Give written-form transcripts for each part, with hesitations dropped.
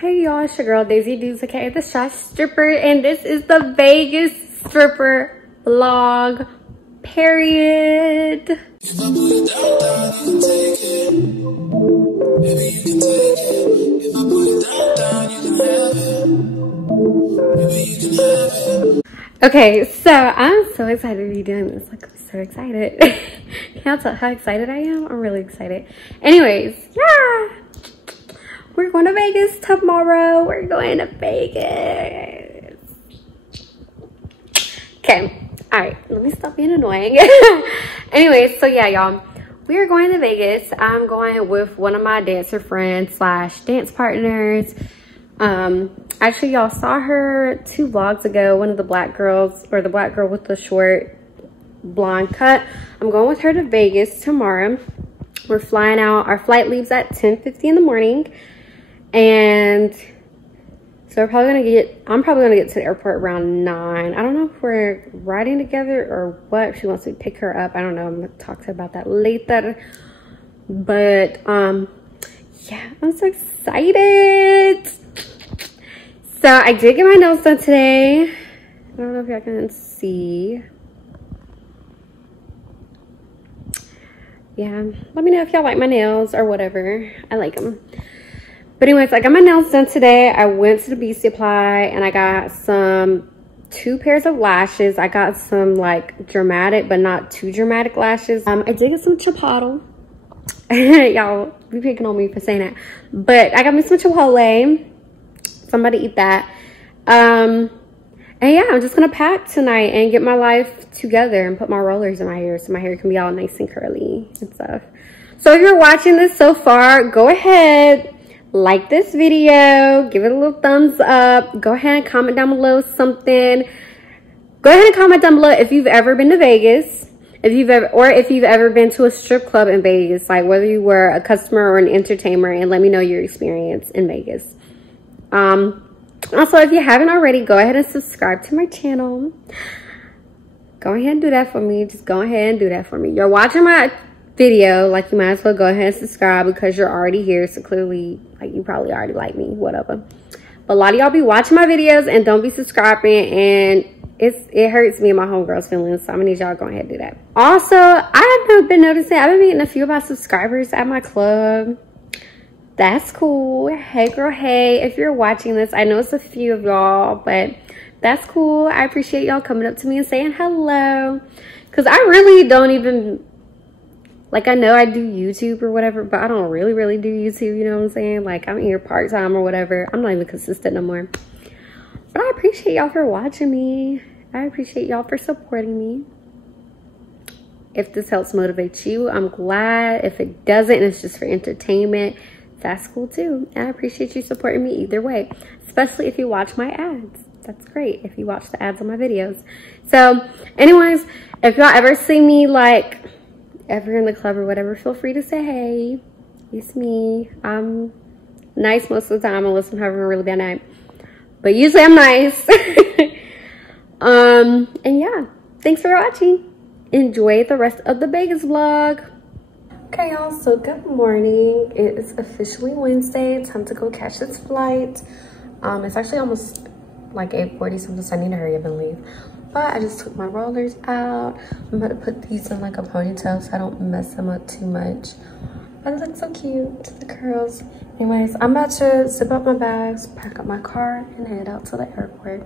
Hey y'all, it's your girl Daisy Dudes, aka the Shy Stripper, and this is the Vegas stripper vlog, period. Okay, so I'm so excited to be doing this. Like, I'm so excited. Can y'all tell how excited I am? I'm really excited. Anyways, yeah. We're going to Vegas tomorrow. We're going to Vegas. Okay. All right. Let me stop being annoying. Anyways, so yeah, y'all. We are going to Vegas. I'm going with one of my dancer friends slash dance partners. Actually, y'all saw her 2 vlogs ago. One of the black girls, or the black girl with the short blonde cut. I'm going with her to Vegas tomorrow. We're flying out. Our flight leaves at 10:50 in the morning. And so I'm probably gonna get to the airport around 9. I don't know if we're riding together or what. If she wants me to pick her up, I don't know. I'm gonna talk to her about that later. But yeah, I'm so excited. So I did get my nails done today. I don't know if y'all can see. Yeah, let me know if y'all like my nails or whatever. I like them. But anyways, I got my nails done today. I went to the beauty supply and I got 2 pairs of lashes. I got some like dramatic, but not too dramatic lashes. I did get some Chipotle. Y'all be picking on me for saying that. But I got me some Chipotle. Somebody eat that. And yeah, I'm just gonna pack tonight and get my life together and put my rollers in my hair so my hair can be all nice and curly and stuff. So if you're watching this so far, go ahead. Like this video, give it a little thumbs up. Go ahead and comment down below something. Go ahead and comment down below if you've ever been to Vegas, if you've ever been to a strip club in Vegas, like whether you were a customer or an entertainer, and let me know your experience in Vegas. Also, if you haven't already, go ahead and subscribe to my channel. Go ahead and do that for me. Just go ahead and do that for me. You're watching my video, like, you might as well go ahead and subscribe because you're already here, so clearly, like, you probably already like me, whatever. But a lot of y'all be watching my videos and don't be subscribing, and it hurts me and my homegirls' feelings, so I'm gonna need y'all to go ahead and do that. Also, I have been noticing, I've been meeting a few of my subscribers at my club. That's cool. Hey girl, hey, if you're watching this, I know it's a few of y'all, but that's cool. I appreciate y'all coming up to me and saying hello, because I really don't even, like, I know I do YouTube or whatever, but I don't really do YouTube, you know what I'm saying? Like, I'm here part-time or whatever. I'm not even consistent no more. But I appreciate y'all for watching me. I appreciate y'all for supporting me. If this helps motivate you, I'm glad. If it doesn't and it's just for entertainment, that's cool too. And I appreciate you supporting me either way, especially if you watch my ads. That's great if you watch the ads on my videos. So anyways, if y'all ever see me, like, ever in the club or whatever, feel free to say hey. It's me. I'm nice most of the time unless I'm having a really bad night, but usually I'm nice. And yeah, thanks for watching. Enjoy the rest of the Vegas vlog. Okay y'all, so good morning. It is officially Wednesday. Time to go catch this flight. It's actually almost like 8:40 something, so I need to hurry up and leave. But I just took my rollers out. I'm about to put these in like a ponytail so I don't mess them up too much. But it looks so cute, the curls. Anyways, I'm about to zip up my bags, pack up my car, and head out to the airport.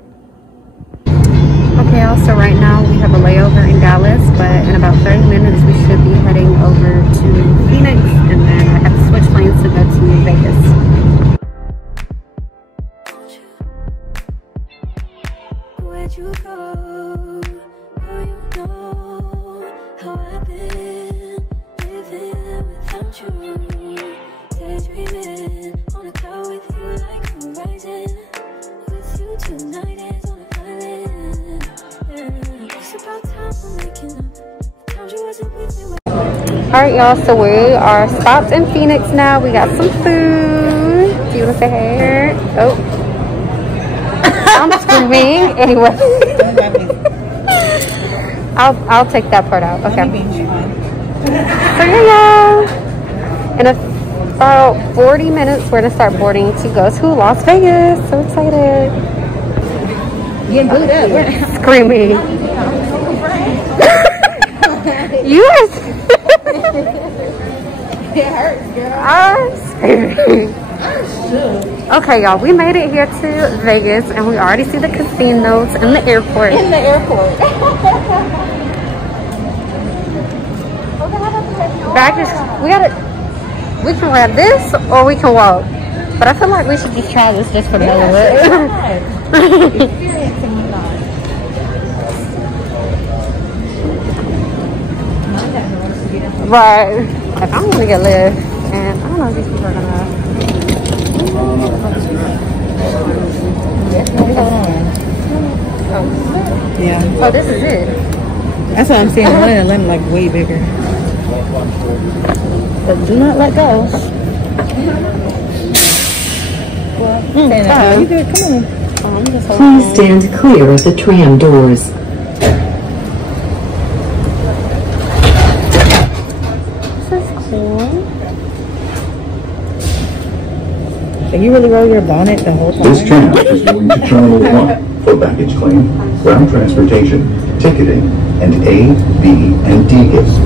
Okay, y'all, so right now we have a layover in Dallas, but in about 30 minutes we should be heading over to Phoenix, and then I have to switch planes to go to Vegas. Where'd you go? Girl, you know how I've been living without you. Daydreaming on a cloud with you like horizon. With you tonight is on an island. Yeah. It's about time we're making up. Times you wasn't with me. Alright y'all, so we are stopped in Phoenix now. We got some food. Do you want to say hey? Oh. I'm screaming. Anyway. I'll take that part out. Okay. So yeah, y'all. And about 40 minutes. We're gonna start boarding to go to Las Vegas. So excited. Getting booed up. Screaming. You are. It hurts, girl. I'm screaming. Okay, y'all, we made it here to Vegas and we already see the casinos in the airport. In the airport. Baggage, we can wear this or we can walk. But I feel like we should just try this just for the hell of it. Right. Like, I don't want to get live. And I don't know if these people are gonna. Yeah. Oh, this is it. That's what I'm saying. One in Atlanta like way bigger. But do not let go. You good? Come on. Please stand clear of the tram doors. This is cool. Did you really roll your bonnet the whole time? This tram is going to Terminal 1 for baggage claim, ground transportation, ticketing, and A, B, and D gifts.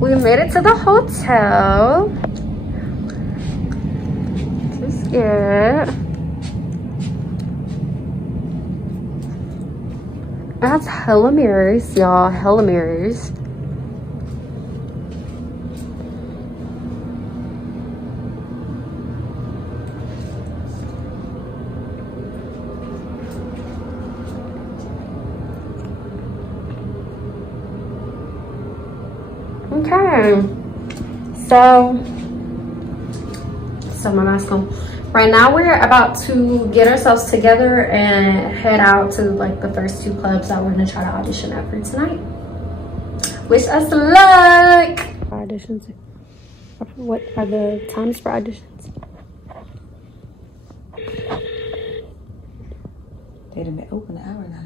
We made it to the hotel. Too scared. That's hella mirrors, y'all. Hella mirrors. Okay, so my mask on. Right now we're about to get ourselves together and head out to like the first two clubs that we're gonna try to audition at for tonight. Wish us luck. Auditions. What are the times for auditions? They'd have been open an hour now.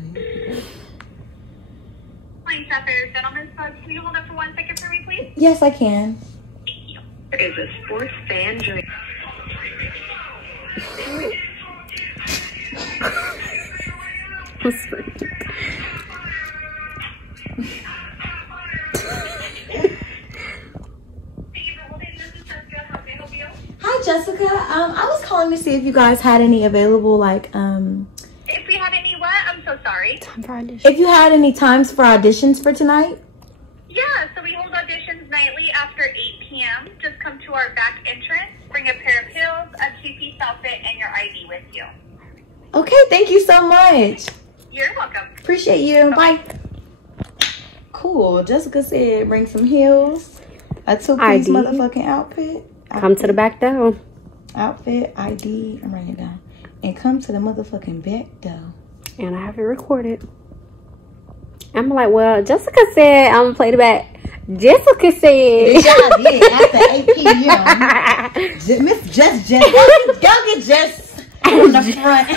Gentlemen, so can you hold up for 1 second for me, please? Yes, I can. Thank you. There is a sports fan during. Hi, Jessica. I was calling to see if you guys had any available, like, If we have any what? I'm so sorry. Time for audition. if you had any times for auditions for tonight. Yeah, so we hold auditions nightly after 8 p.m. Just come to our back entrance, bring a pair of heels, a two-piece outfit, and your ID with you. Okay, thank you so much. You're welcome. Appreciate you. Bye. Cool. Jessica said bring some heels, a two-piece ID. motherfucking outfit. Come to the back door. Outfit, ID. I'm writing it down. And come to the motherfucking back door. And I have it recorded. I'm like, well, Jessica said I'm gonna play the back. Jessica said. Y'all did after 8 p.m. Miss Jess. Y'all get Jess on the front.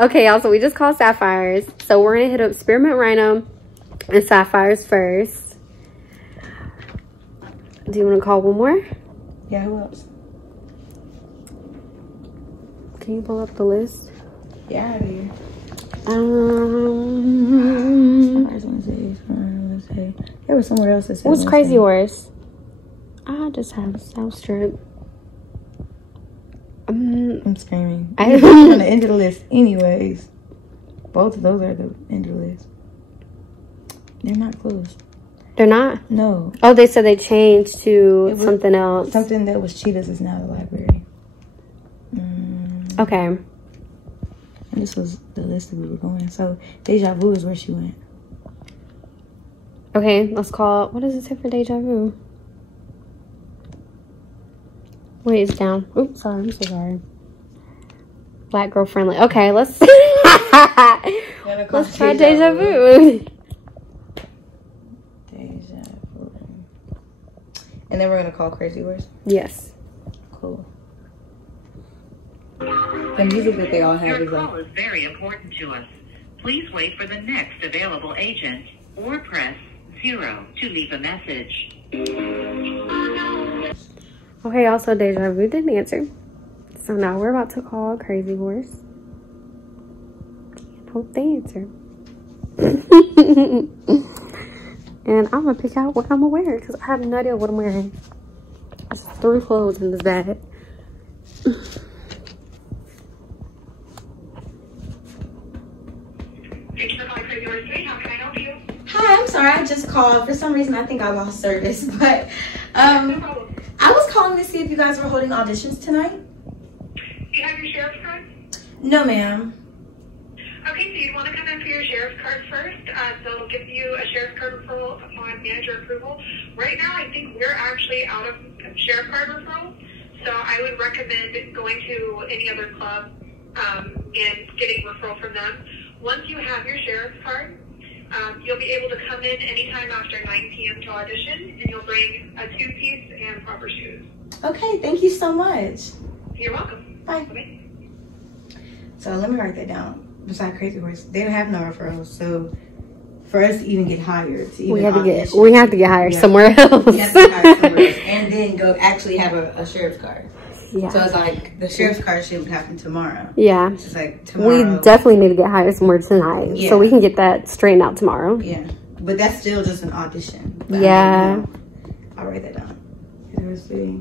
Okay, y'all, so we just called Sapphires. So we're gonna hit up Spearmint Rhino and Sapphires first. Do you want to call one more? Yeah, who else? Can you pull up the list? Yeah, I do. There was somewhere else that said What's Crazy Horse? I just have South Strip. I'm screaming. I On the end of the list anyways. Both of those are the end of the list. They're not closed. They're not? No. Oh, they said they changed to something else. Something that was Cheetahs is now the library. Okay. And this was the list that we were going. So Deja Vu is where she went. Okay, let's call. What does it say for Deja Vu? Wait, it's down. Oops, sorry. I'm so sorry. Black girl friendly. Okay, let's let's try Deja Vu. Deja Vu. And then we're gonna call Crazy Horse. Yes. Cool. The music that they all have Your is call like, is very important to us. Please wait for the next available agent or press 0 to leave a message. Okay, also Deja Vu didn't answer. So now we're about to call Crazy Horse. And hope they answer. And I'm gonna pick out what I'm gonna wear because I have no idea what I'm wearing. There's 3 clothes in this bag. Thanks for calling Crazy Horse 3. How can I help you? Hi, I'm sorry, I just called. For some reason, I think I lost service, but No problem. I was calling to see if you guys were holding auditions tonight. Do you have your sheriff's card? No, ma'am. Okay, so you'd want to come in for your sheriff's card first. They'll give you a sheriff's card referral upon manager approval. Right now, I think we're actually out of sheriff card referral, so I would recommend going to any other club and getting referral from them. Once you have your sheriff's card, you'll be able to come in anytime after 9 p.m. to audition, and you'll bring a 2-piece and proper shoes. Okay, thank you so much. You're welcome. Bye. Okay. so let me write that down. Besides Crazy Horse, they don't have no referrals. So for us to even get hired, to even We have to get hired Yeah. somewhere else. we have to get hired somewhere else, and then go actually have a sheriff's card. So Yeah. it's like the sheriff's card should happen tomorrow. Yeah. It's just like We tomorrow. definitely need to get hired somewhere tonight. Yeah. So we can get that straightened out tomorrow. Yeah, but that's still just an audition. But Yeah. I'll write that down. University.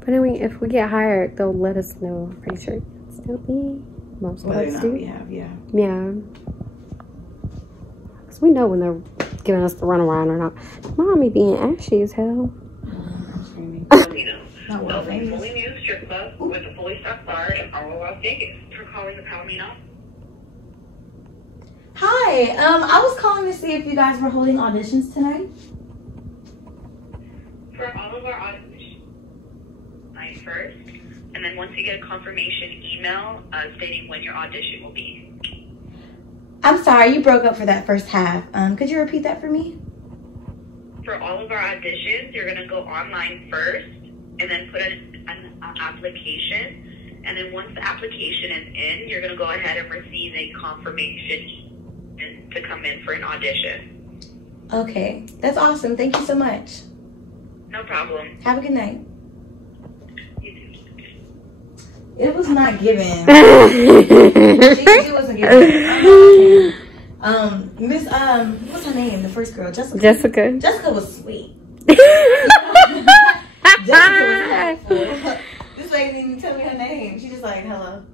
But anyway, if we get hired, they'll let us know. I'm pretty sure it's still be most Whether or clubs not do. we have, yeah. Yeah. Because we know when they're giving us the runaround or not. Mommy being ashy as hell. I'm screaming. Palomino. Not well A famous. fully new strip club with a fully stocked bar in Arlo, Las Vegas. For calling the Palomino. Hi, I was calling to see if you guys were holding auditions tonight. For all of our auditions, 9 first, and then once you get a confirmation email stating when your audition will be. I'm sorry, you broke up for that first half. Could you repeat that for me? For all of our auditions, you're going to go online first and then put in an application. And then once the application is in, you're going to go ahead and receive a confirmation to come in for an audition. Okay, that's awesome. Thank you so much. No problem. Have a good night. You too. It was not given. It wasn't given. Miss what's her name? The first girl, Jessica. Jessica was sweet. Jessica was helpful. This lady didn't even tell me her name. She just like, hello.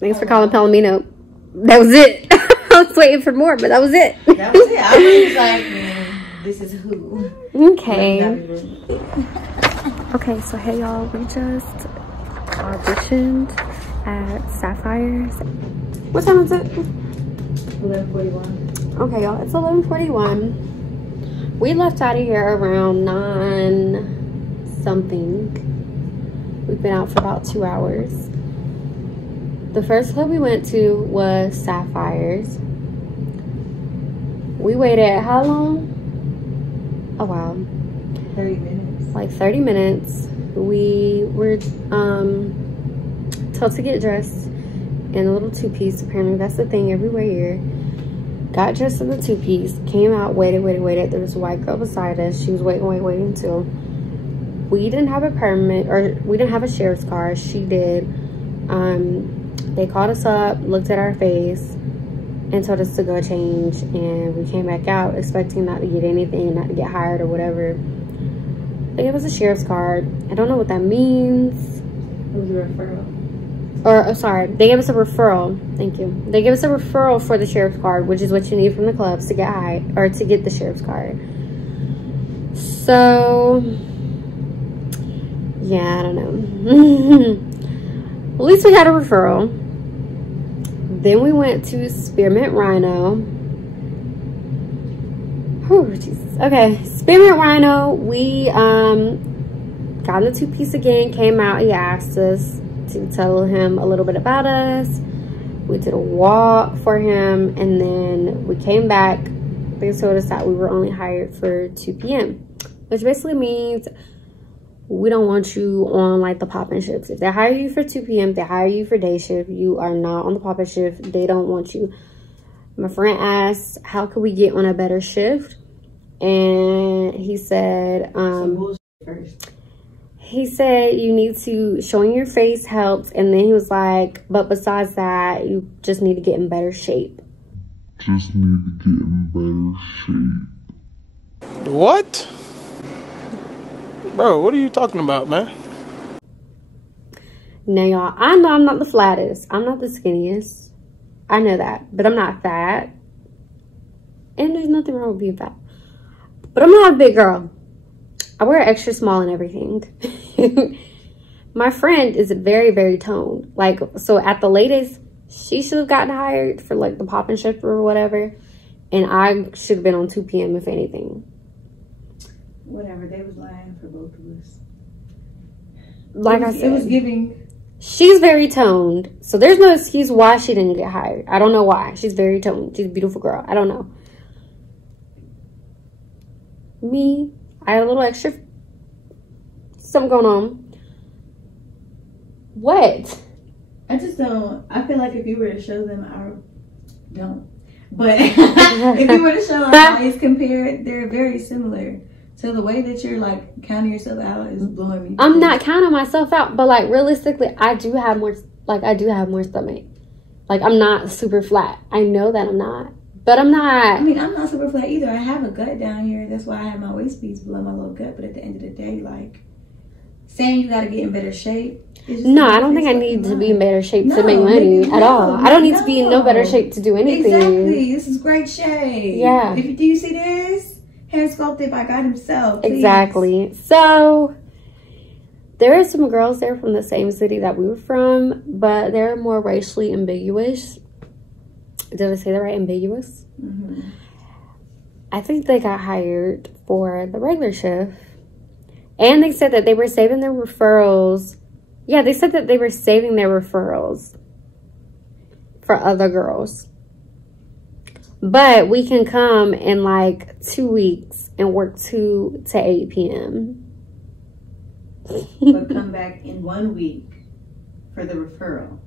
Thanks for calling Palomino. That was it. I was waiting for more, but that was it. That was it. I was like, this is who. Okay. Okay, so hey y'all, we just auditioned at Sapphire's. What time is it? 11:41. Okay, y'all, it's 11:41. We left out of here around 9 something. We've been out for about 2 hours. The first club we went to was Sapphire's. We waited how long? Oh wow. 30 minutes. Like 30 minutes. We were told to get dressed in a little 2-piece. Apparently that's the thing everywhere here. Got dressed in the 2-piece, came out, waited. There was a white girl beside us. She was waiting too. We didn't have a permit, or we didn't have a sheriff's card. She did. They called us up, looked at our face, and told us to go change. And we came back out expecting not to get anything, not to get hired or whatever. They gave us a sheriff's card. I don't know what that means. It was a referral. Or, oh, sorry, they gave us a referral. Thank you. They gave us a referral for the sheriff's card, which is what you need from the clubs to get hired, or to get the sheriff's card. So, yeah, I don't know. At least we had a referral. Then we went to Spearmint Rhino. Oh, Jesus. Okay, Spearmint Rhino, we got in the 2-piece again, came out. He asked us to tell him a little bit about us. We did a walk for him, and then we came back. They told us that we were only hired for 2 p.m., which basically means we don't want you on like the popping shifts. If they hire you for 2 p.m., they hire you for day shift. You are not on the popping shift. They don't want you. My friend asked, how could we get on a better shift? And he said, he said you need to, showing your face helps. And then he was like, but besides that, you just need to get in better shape. Just need to get in better shape. What? Bro, what are you talking about, man? Now, y'all, I know I'm not the flattest. I'm not the skinniest. I know that. But I'm not fat. And there's nothing wrong with being fat. But I'm not a big girl. I wear extra small and everything. My friend is very, very toned. Like, so at the latest, she should have gotten hired for like the popping shift or whatever. And I should have been on 2 p.m. if anything. Whatever, they was lying for both of us. Like I said, it was giving. She's very toned. So there's no excuse why she didn't get hired. I don't know why. She's very toned. She's a beautiful girl. I don't know. Me, I had a little extra something going on. What? I just don't. I feel like if you were to show them our, don't. But if you were to show our bodies compared, they're very similar. So the way that you're like counting yourself out is blowing me. I'm not counting myself out, but like realistically, I do have more. Like I do have more stomach. Like I'm not super flat. I know that I'm not, but I'm not. I mean, I'm not super flat either. I have a gut down here. That's why I have my waist piece below my little gut. But at the end of the day, like saying you got to get in better shape. No, I don't think I need to be in better shape to make money at all. I don't need to be in no better shape to do anything. Exactly. This is great shape. Yeah. Do you see this? Hand sculpted by God himself. Please. Exactly. So there are some girls there from the same city that we were from, but they're more racially ambiguous. Did I say that right? Ambiguous? Mm-hmm. I think they got hired for the regular shift. And they said that they were saving their referrals. Yeah, they said that they were saving their referrals for other girls. But we can come in like 2 weeks and work 2 to 8 p.m. But come back in 1 week for the referral.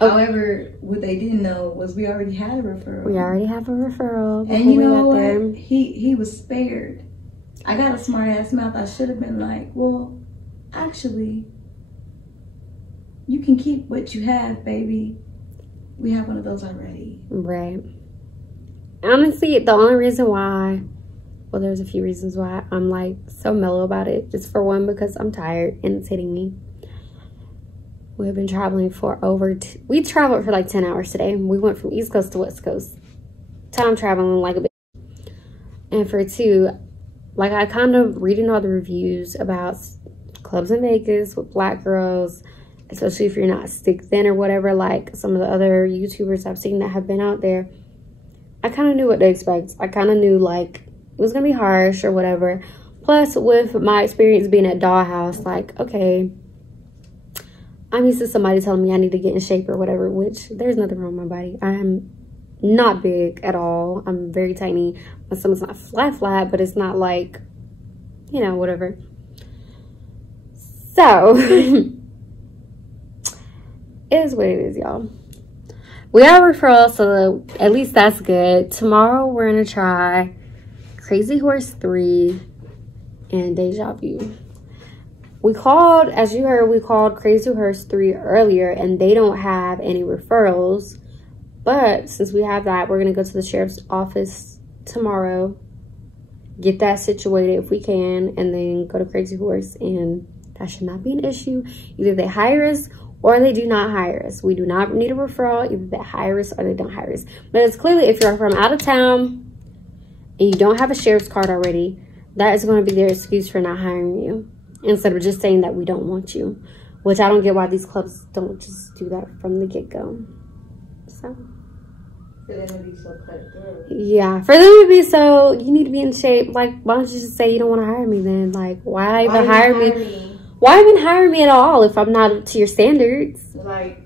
Okay. However, what they didn't know was we already had a referral. We already have a referral. And you know what? He was spared. I got a smart ass mouth. I should have been like, well, actually, you can keep what you have, baby. We have one of those already. Right. Honestly, the only reason why, well, there's a few reasons why I'm like so mellow about it. Just for one, because I'm tired and it's hitting me. We've been traveling for we traveled for like 10 hours today. We went from East Coast to West Coast. Time traveling like a bitch. And for two, like I kind of reading all the reviews about clubs in Vegas with black girls, especially if you're not stick thin or whatever, like some of the other YouTubers I've seen that have been out there. I kind of knew what to expect. I kind of knew like it was gonna be harsh or whatever. Plus, with my experience being at Dollhouse, like, okay, I'm used to somebody telling me I need to get in shape or whatever, which there's nothing wrong with my body. I'm not big at all. I'm very tiny. My stomach's not flat, but it's not like, you know, whatever. So, it is what it is, y'all. We got a referral, so at least that's good. Tomorrow, we're going to try Crazy Horse 3 and Deja Vu. We called, as you heard, we called Crazy Horse 3 earlier, and they don't have any referrals. But since we have that, we're going to go to the sheriff's office tomorrow, get that situated if we can, and then go to Crazy Horse, and that should not be an issue. Either they hire us or they do not hire us. We do not need a referral. Either they hire us or they don't hire us. But it's clearly, if you're from out of town and you don't have a sheriff's card already, that is going to be their excuse for not hiring you, instead of just saying that we don't want you, which I don't get why these clubs don't just do that from the get-go. So for them to be so cutthroat. Yeah, for them to be so, you need to be in shape. Like, why don't you just say you don't want to hire me then? Like, why even hire me? Why even hire me at all if I'm not up to your standards? Like,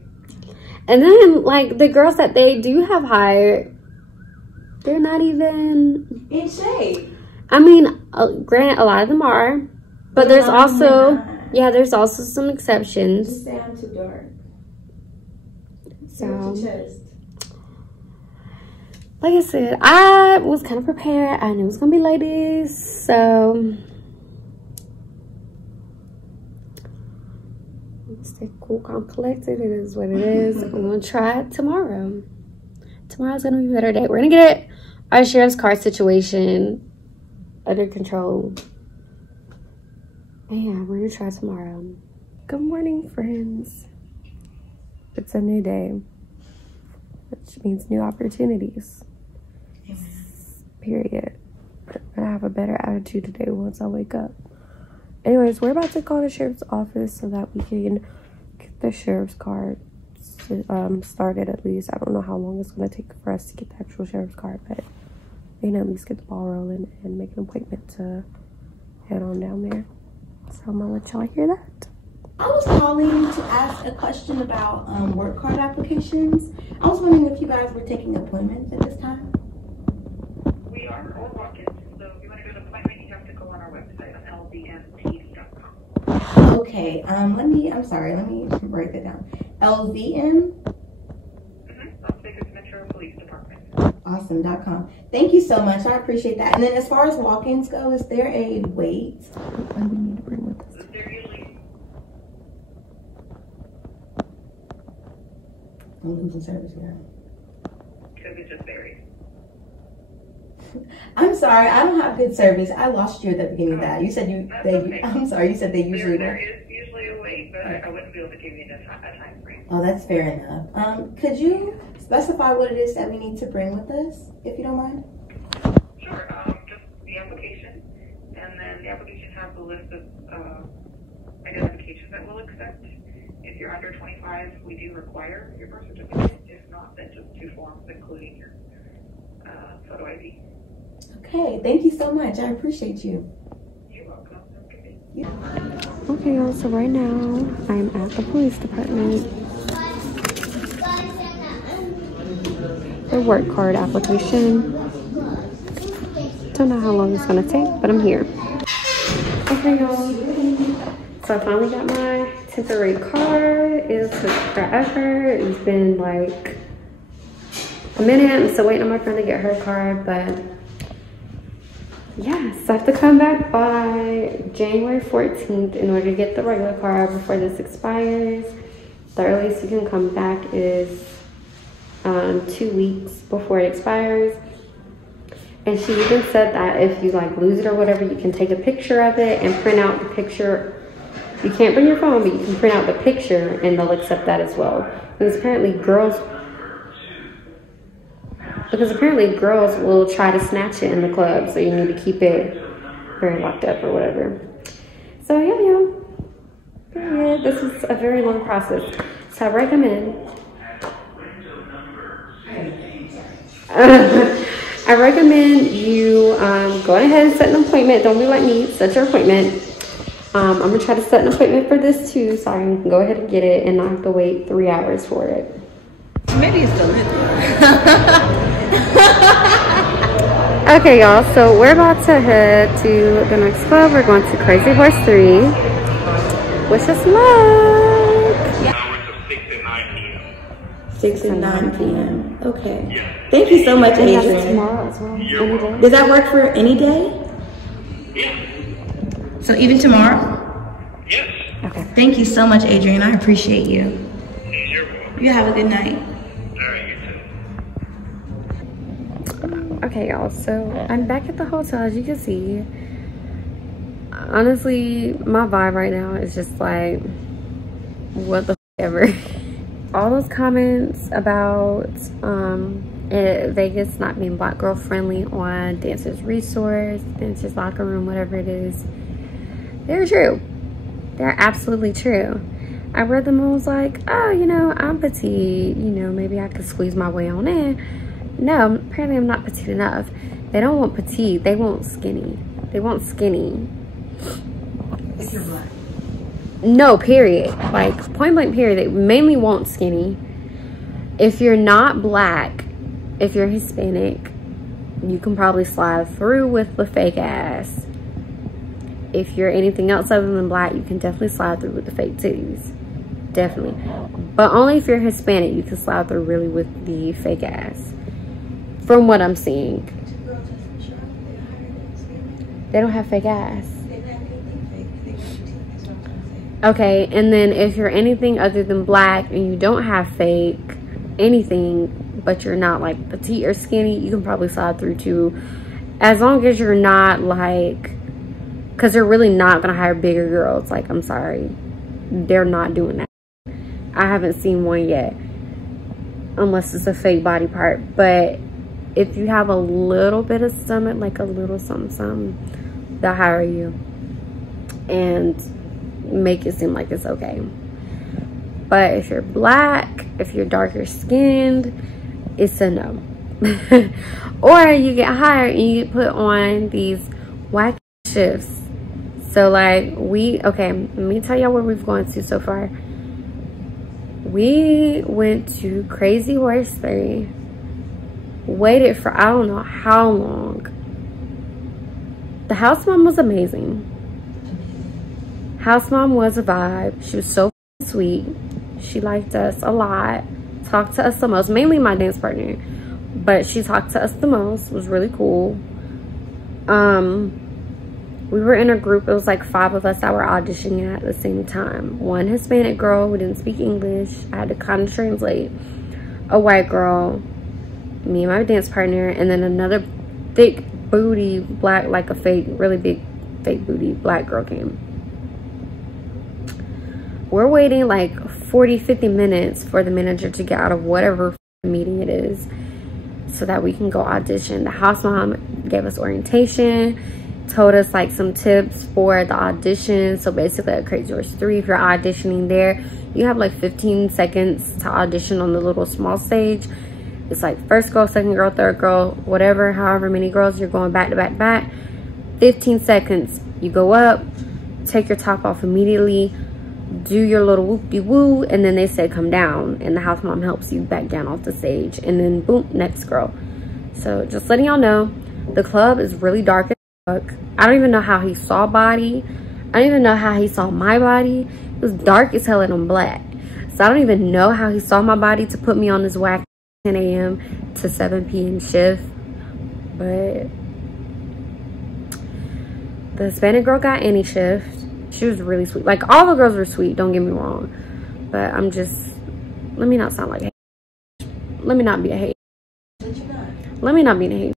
and then like the girls that they do have hired, they're not even in shape. I mean, granted, a lot of them are, But there's also, yeah, there's also some exceptions. Just say I'm too dark. So, Chest. like I said, I was kind of prepared. I knew it was gonna be like this, so stay cool, calm, collected. It is what it is. I'm gonna try it tomorrow. Tomorrow's gonna be a better day. We're gonna get our sheriff's card situation under control. And yeah, we're gonna try tomorrow. Good morning, friends. It's a new day, which means new opportunities. Period. I'm gonna have a better attitude today once I wake up. Anyways, we're about to call the sheriff's office so that we can get the sheriff's card started at least. I don't know how long it's gonna take for us to get the actual sheriff's card, but we can at least get the ball rolling and make an appointment to head on down there. So I'm gonna let y'all hear that. I was calling to ask a question about work card applications. I was wondering if you guys were taking appointments at this time. We are, or walk-ins. So if you want to do an appointment, you have to go on our website on lvmtv.com. Okay, let me write that down. LVM? Las Vegas Metro Police Department. Awesome.com. Thank you so much. I appreciate that. And then as far as walk-ins go, is there a wait? What do we need to bring with us? They're usually... I'm losing service here. Because it just varies. I'm sorry, I don't have good service. I lost you at the beginning of that. You said I'm sorry, you said they usually There is usually a wait, but I wouldn't be able to give you a time frame. Oh, that's fair enough. Could you specify what it is that we need to bring with us, if you don't mind? Sure, just the application, and then the application has a list of identifications that we'll accept. If you're under 25, we do require your birth certificate. If not, then just 2 forms, including your photo ID. Okay, thank you so much. I appreciate you. You're welcome. Okay. Okay, y'all, so right now I'm at the police department. The work card application. Don't know how long it's gonna take, but I'm here. Okay, y'all. So I finally got my temporary card. It took forever. It's been like a minute. I'm still waiting on my friend to get her card, but yeah, so I have to come back by January 14th in order to get the regular card before this expires. The earliest you can come back is 2 weeks before it expires. And she even said that if you like lose it or whatever, you can take a picture of it and print out the picture. You can't bring your phone, but you can print out the picture and they'll accept that as well. Because apparently girls will try to snatch it in the club, so you need to keep it very locked up or whatever. So yeah, this is a very long process. So I recommend you go ahead and set an appointment. Don't be like me, set your appointment. I'm gonna try to set an appointment for this too, so I can go ahead and get it and not have to wait 3 hours for it. Maybe it's the lip. Okay, y'all, so we're about to head to the next club. We're going to Crazy Horse 3. Wish us luck. Hours of 6 and 9 p.m. 6 and 9 p.m. Okay. Thank you so much, Adrian. Adrian. Tomorrow as well. Any day. Does that work for any day? Yeah. So even tomorrow? Yes. Okay. Thank you so much, Adrian. I appreciate you. You're welcome. You have a good night. All right, you too. Okay, y'all, so I'm back at the hotel. As you can see, honestly, my vibe right now is just like, what the f ever. All those comments about Vegas not being Black girl friendly on Dancers Resource, Dancers Locker Room, whatever it is, they're true. They're absolutely true. I read them and was like, oh, you know, I'm petite, you know, maybe I could squeeze my way on in. No, apparently I'm not petite enough. They don't want petite, they want skinny. They want skinny. If you're black. No, period. Like, point blank period. They mainly want skinny. If you're not black, if you're Hispanic, you can probably slide through with the fake ass. if you're anything else other than black, you can definitely slide through with the fake titties. Definitely. But only if you're Hispanic, you can slide through really with the fake ass. From what I'm seeing. They don't have fake ass. Okay, and then if you're anything other than black and you don't have fake anything, but you're not like petite or skinny, you can probably slide through too. As long as you're not like, because they're really not gonna hire bigger girls. Like, I'm sorry, they're not doing that. I haven't seen one yet, unless it's a fake body part. But if you have a little bit of stomach, like a little something, they'll hire you and make it seem like it's okay. But if you're black, if you're darker skinned, it's a no. Or you get hired and you get put on these whack shifts. So like okay, let me tell y'all where we've gone to so far. We went to Crazy Horse 3, waited for I don't know how long. The house mom was amazing. House mom was a vibe. She was so sweet. She liked us a lot, talked to us the most, mainly my dance partner, but she talked to us the most. It was really cool. We were in a group. It was like 5 of us that were auditioning at the same time. One Hispanic girl who didn't speak English. I had to kind of translate. A white girl, me and my dance partner, and then another thick booty black, like a fake, really big fake booty black girl came. We're waiting like 40-50 minutes for the manager to get out of whatever meeting it is so that we can go audition. The house mom gave us orientation, told us like some tips for the audition. So basically at Crazy Horse 3, if you're auditioning there, you have like 15 seconds to audition on the little small stage. It's like first girl, second girl, third girl, whatever, however many girls you're going back to back to back. 15 seconds, you go up, take your top off immediately, do your little whoop-de-woo, and then they say come down, and the house mom helps you back down off the stage, and then boom, next girl. So just letting y'all know, the club is really dark as fuck. I don't even know how he saw body. I don't even know how he saw my body. It was dark as hell and I'm black. So I don't even know how he saw my body to put me on this whack 10 a.m. to 7 p.m. shift. But the Hispanic girl got any shift. She was really sweet. Like, all the girls were sweet, don't get me wrong. But I'm just, let me not sound like a hate. Let me not be a hate. Let me not be a hate.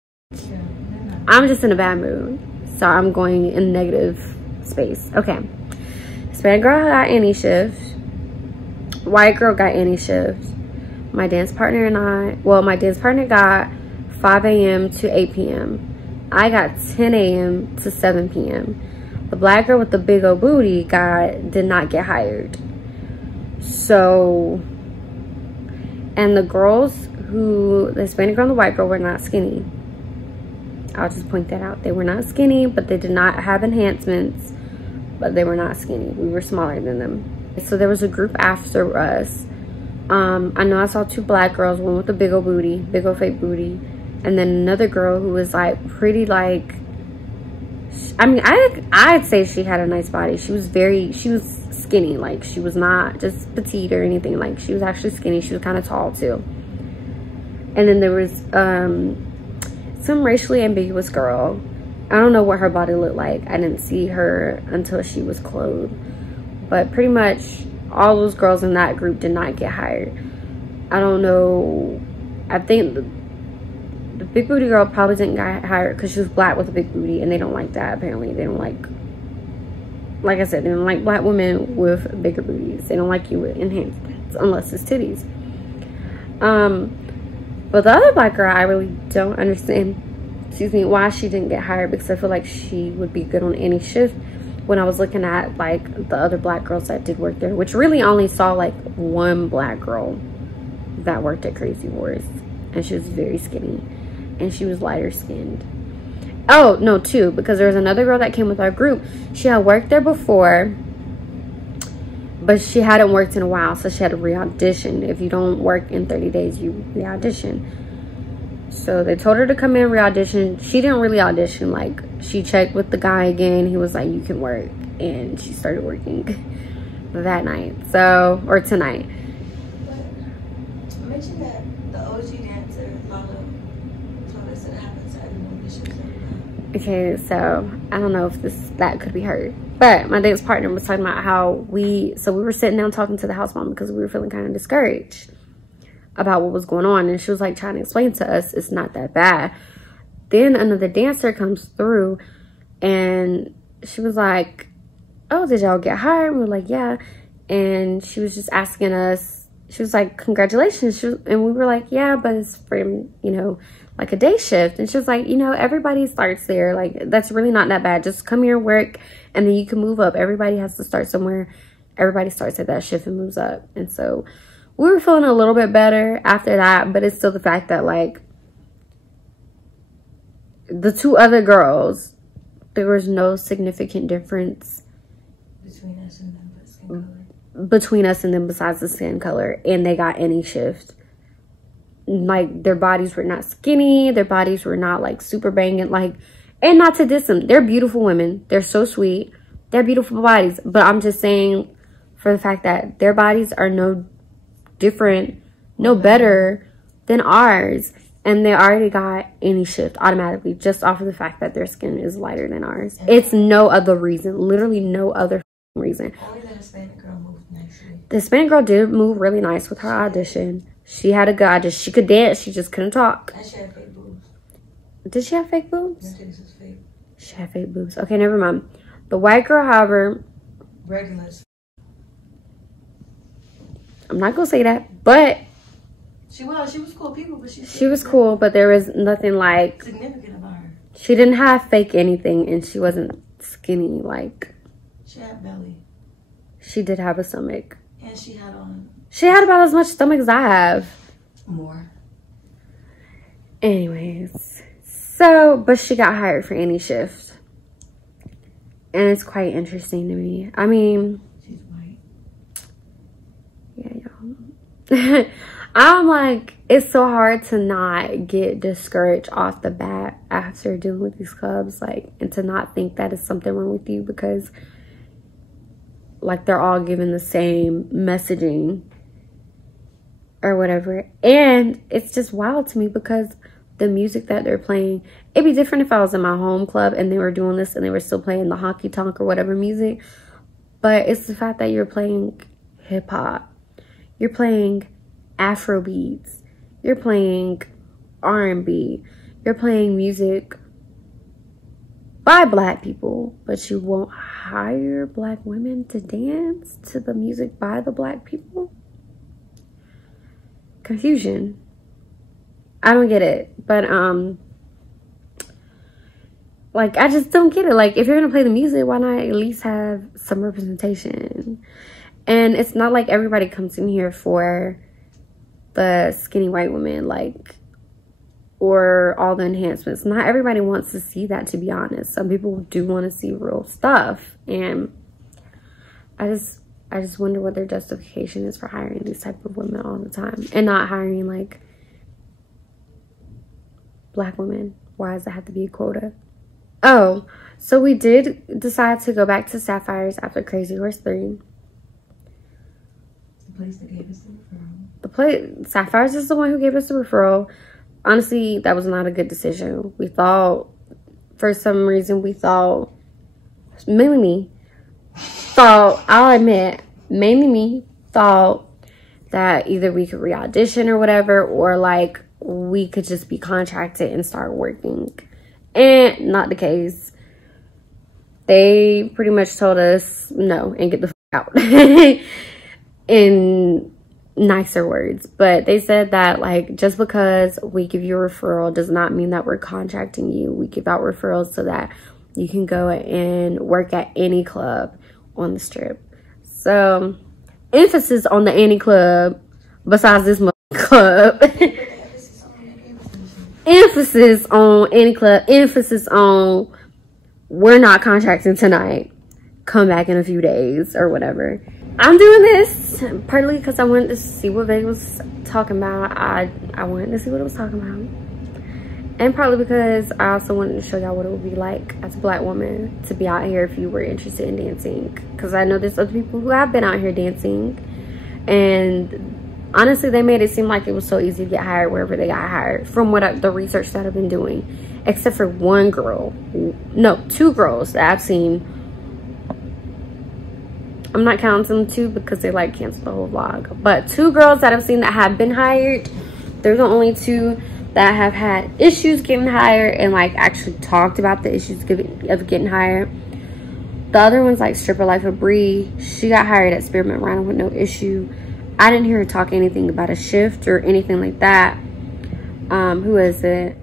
I'm just in a bad mood. So I'm going in negative space. Okay. Hispanic girl got any shift. White girl got any shift. My dance partner and I, well, my dance partner got 5 a.m. to 8 p.m. I got 10 a.m. to 7 p.m. The black girl with the big old booty did not get hired. So, and the girls the Hispanic girl and the white girl were not skinny. I'll just point that out. They were not skinny, but they did not have enhancements, but they were not skinny. We were smaller than them. So there was a group after us. I know I saw 2 black girls, one with a big old booty, big old fake booty, and then another girl who was like pretty, like, I mean, I'd say she had a nice body. She was skinny. Like, she was not just petite or anything. Like, she was actually skinny. She was kind of tall too. And then there was some racially ambiguous girl. I don't know what her body looked like. I didn't see her until she was clothed. But pretty much all those girls in that group did not get hired. I don't know. I think the big booty girl probably didn't get hired because she was black with a big booty, and they don't like that. Apparently they don't like I said, they don't like black women with bigger booties. They don't like you with enhancements unless it's titties. But the other black girl, I really don't understand, excuse me, why she didn't get hired, because I feel like she would be good on any shift. When I was looking at like the other black girls that did work there, which really only saw like 1 black girl that worked at Crazy Horse, and she was very skinny and she was lighter skinned. Oh no, 2, because there was another girl that came with our group. She had worked there before, but she hadn't worked in a while, so she had to re-audition. If you don't work in 30 days, you re-audition. So they told her to come in, re-audition. She didn't really audition. Like, she checked with the guy again. He was like, you can work. And she started working that night. So, or tonight. But mention that the OG dancer, Lala, told us that it happens to everyone that shows up. Okay, so I don't know if that could be heard. But my dance partner was talking about how we were sitting down talking to the house mom because we were feeling kind of discouraged about what was going on. And she was like trying to explain to us it's not that bad. Then another dancer comes through and she was like, oh, did y'all get hired? And we were like, yeah. And she was just asking us, she was like, congratulations. And we were like, yeah, but it's from, you know, like a day shift. And she was like, you know, everybody starts there. Like, that's really not that bad. Just come here, work, and then you can move up. Everybody has to start somewhere. Everybody starts at that shift and moves up. And so we were feeling a little bit better after that, but it's still the fact that, like, the two other girls, there was no significant difference Between us and them, but skin color. Between us and them besides the skin color, and they got any shift. Like, their bodies were not skinny, their bodies were not like super banging, like, and not to diss them, they're beautiful women, they're so sweet, they're beautiful bodies, but I'm just saying for the fact that their bodies are no different, no better than ours, and they already got any shift automatically just off of the fact that their skin is lighter than ours. It's no other reason, literally no other reason. Only the Hispanic girl moved nicely. The Hispanic girl did move really nice with her audition. She had a good audition. She could dance, she just couldn't talk. And she had fake boobs. Did she have fake boobs? I think this is fake. She had fake boobs. Okay, never mind. The white girl, however, Regular. I'm not gonna say that, but She was cool people, but she was cool, but there was nothing like significant about her. She didn't have fake anything, and she wasn't skinny. Like, She had belly. she did have a stomach. And she had on She had about as much stomach as I have. more. Anyways, so, but she got hired for any shift. And it's quite interesting to me. I mean, She's white. yeah, y'all. I'm like, it's so hard to not get discouraged off the bat after dealing with these clubs, like, and to not think that is something wrong with you because, like, they're all giving the same messaging or whatever. And it's just wild to me because the music that they're playing, it'd be different if I was in my home club and they were doing this and they were still playing the honky tonk or whatever music. But it's the fact that you're playing hip hop, you're playing Afro beats, you're playing R&B, you're playing music by black people, but you won't hire black women to dance to the music by the black people. Confusion. I don't get it, but like, I just don't get it. Like, if you're gonna play the music, why not at least have some representation? And it's not like everybody comes in here for the skinny white woman, like, or all the enhancements. Not everybody wants to see that, to be honest. Some people do want to see real stuff, and I just wonder what their justification is for hiring these type of women all the time and not hiring, like, black women. Why does it have to be a quota? Oh, so we did decide to go back to Sapphires after Crazy Horse 3. The place that gave us the referral. Sapphires is the one who gave us the referral. Honestly, that was not a good decision. We thought, for some reason, mainly me, I'll admit, mainly me, thought that either we could re-audition or whatever, or like we could just be contracted and start working. And not the case. They pretty much told us no and get the fuck out in nicer words. But they said that, like, just because we give you a referral does not mean that we're contracting you. We give out referrals so that you can go and work at any club on the strip. So, emphasis on the any club besides this club. Emphasis on any club. Emphasis on we're not contracting tonight. Come back in a few days or whatever. I'm doing this partly because I wanted to see what Vegas was talking about. I wanted to see what it was talking about. And probably because I also wanted to show y'all what it would be like as a black woman to be out here if you were interested in dancing. Because I know there's other people who have been out here dancing. And honestly, they made it seem like it was so easy to get hired wherever they got hired. From what the research that I've been doing. Except for one girl. No, 2 girls that I've seen. I'm not counting them 2 because they like canceled the whole vlog. But 2 girls that I've seen that have been hired. They're the only 2 that have had issues getting hired and like actually talked about the issues of getting hired. The other one's like Stripper Life of Bree. She got hired at Spearmint Rhino with no issue. I didn't hear her talk anything about a shift or anything like that. Who is it?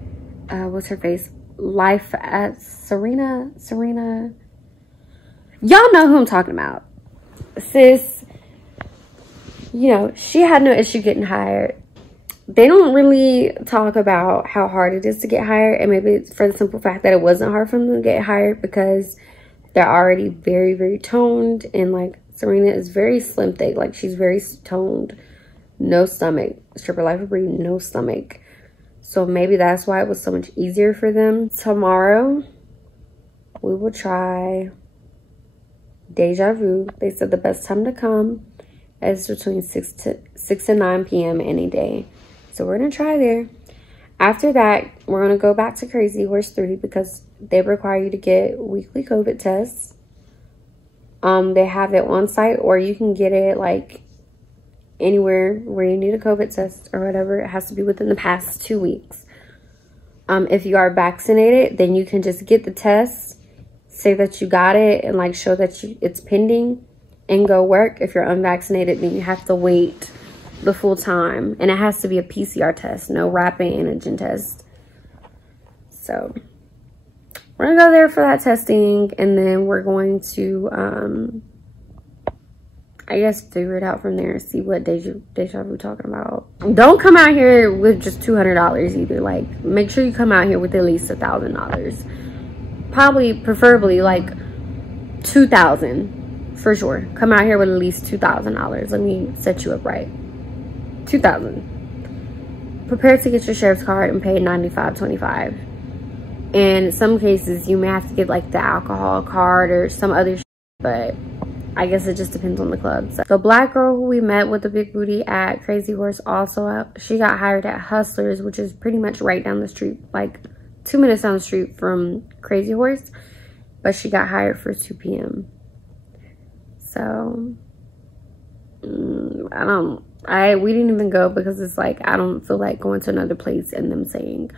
What's her face? Life at Serena. Y'all know who I'm talking about. Sis, you know, she had no issue getting hired. They don't really talk about how hard it is to get hired, and maybe it's for the simple fact that it wasn't hard for them to get hired because they're already very, very toned, and like Serena is very slim thick, like she's very toned, no stomach. Stripper Life of Bree, no stomach. So maybe that's why it was so much easier for them. Tomorrow, we will try Deja Vu. They said the best time to come is between 6 and 9 p.m. any day. So we're going to try there. After that, we're going to go back to Crazy Horse 3 because they require you to get weekly COVID tests. They have it on site, or you can get it like anywhere where you need a COVID test or whatever. It has to be within the past 2 weeks. If you are vaccinated, then you can just get the test, say that you got it, and like show that it's pending and go work. If you're unvaccinated, then you have to wait the full time, and it has to be a PCR test, no rapid antigen test. So we're gonna go there for that testing, and then we're going to I guess figure it out from there, see what Deja Vu talking about. Don't come out here with just $200 either. Like, make sure you come out here with at least $1,000. Probably, preferably like $2,000 for sure. Come out here with at least $2,000. Let me set you up right. $2,000. Prepare to get your sheriff's card and pay $95.25. And in some cases, you may have to get like the alcohol card or some other shit, but I guess it just depends on the club. So the black girl who we met with the big booty at Crazy Horse also, she got hired at Hustlers, which is pretty much right down the street, like 2 minutes down the street from Crazy Horse, but she got hired for 2 p.m. So we didn't even go because it's like, I don't feel like going to another place and them saying,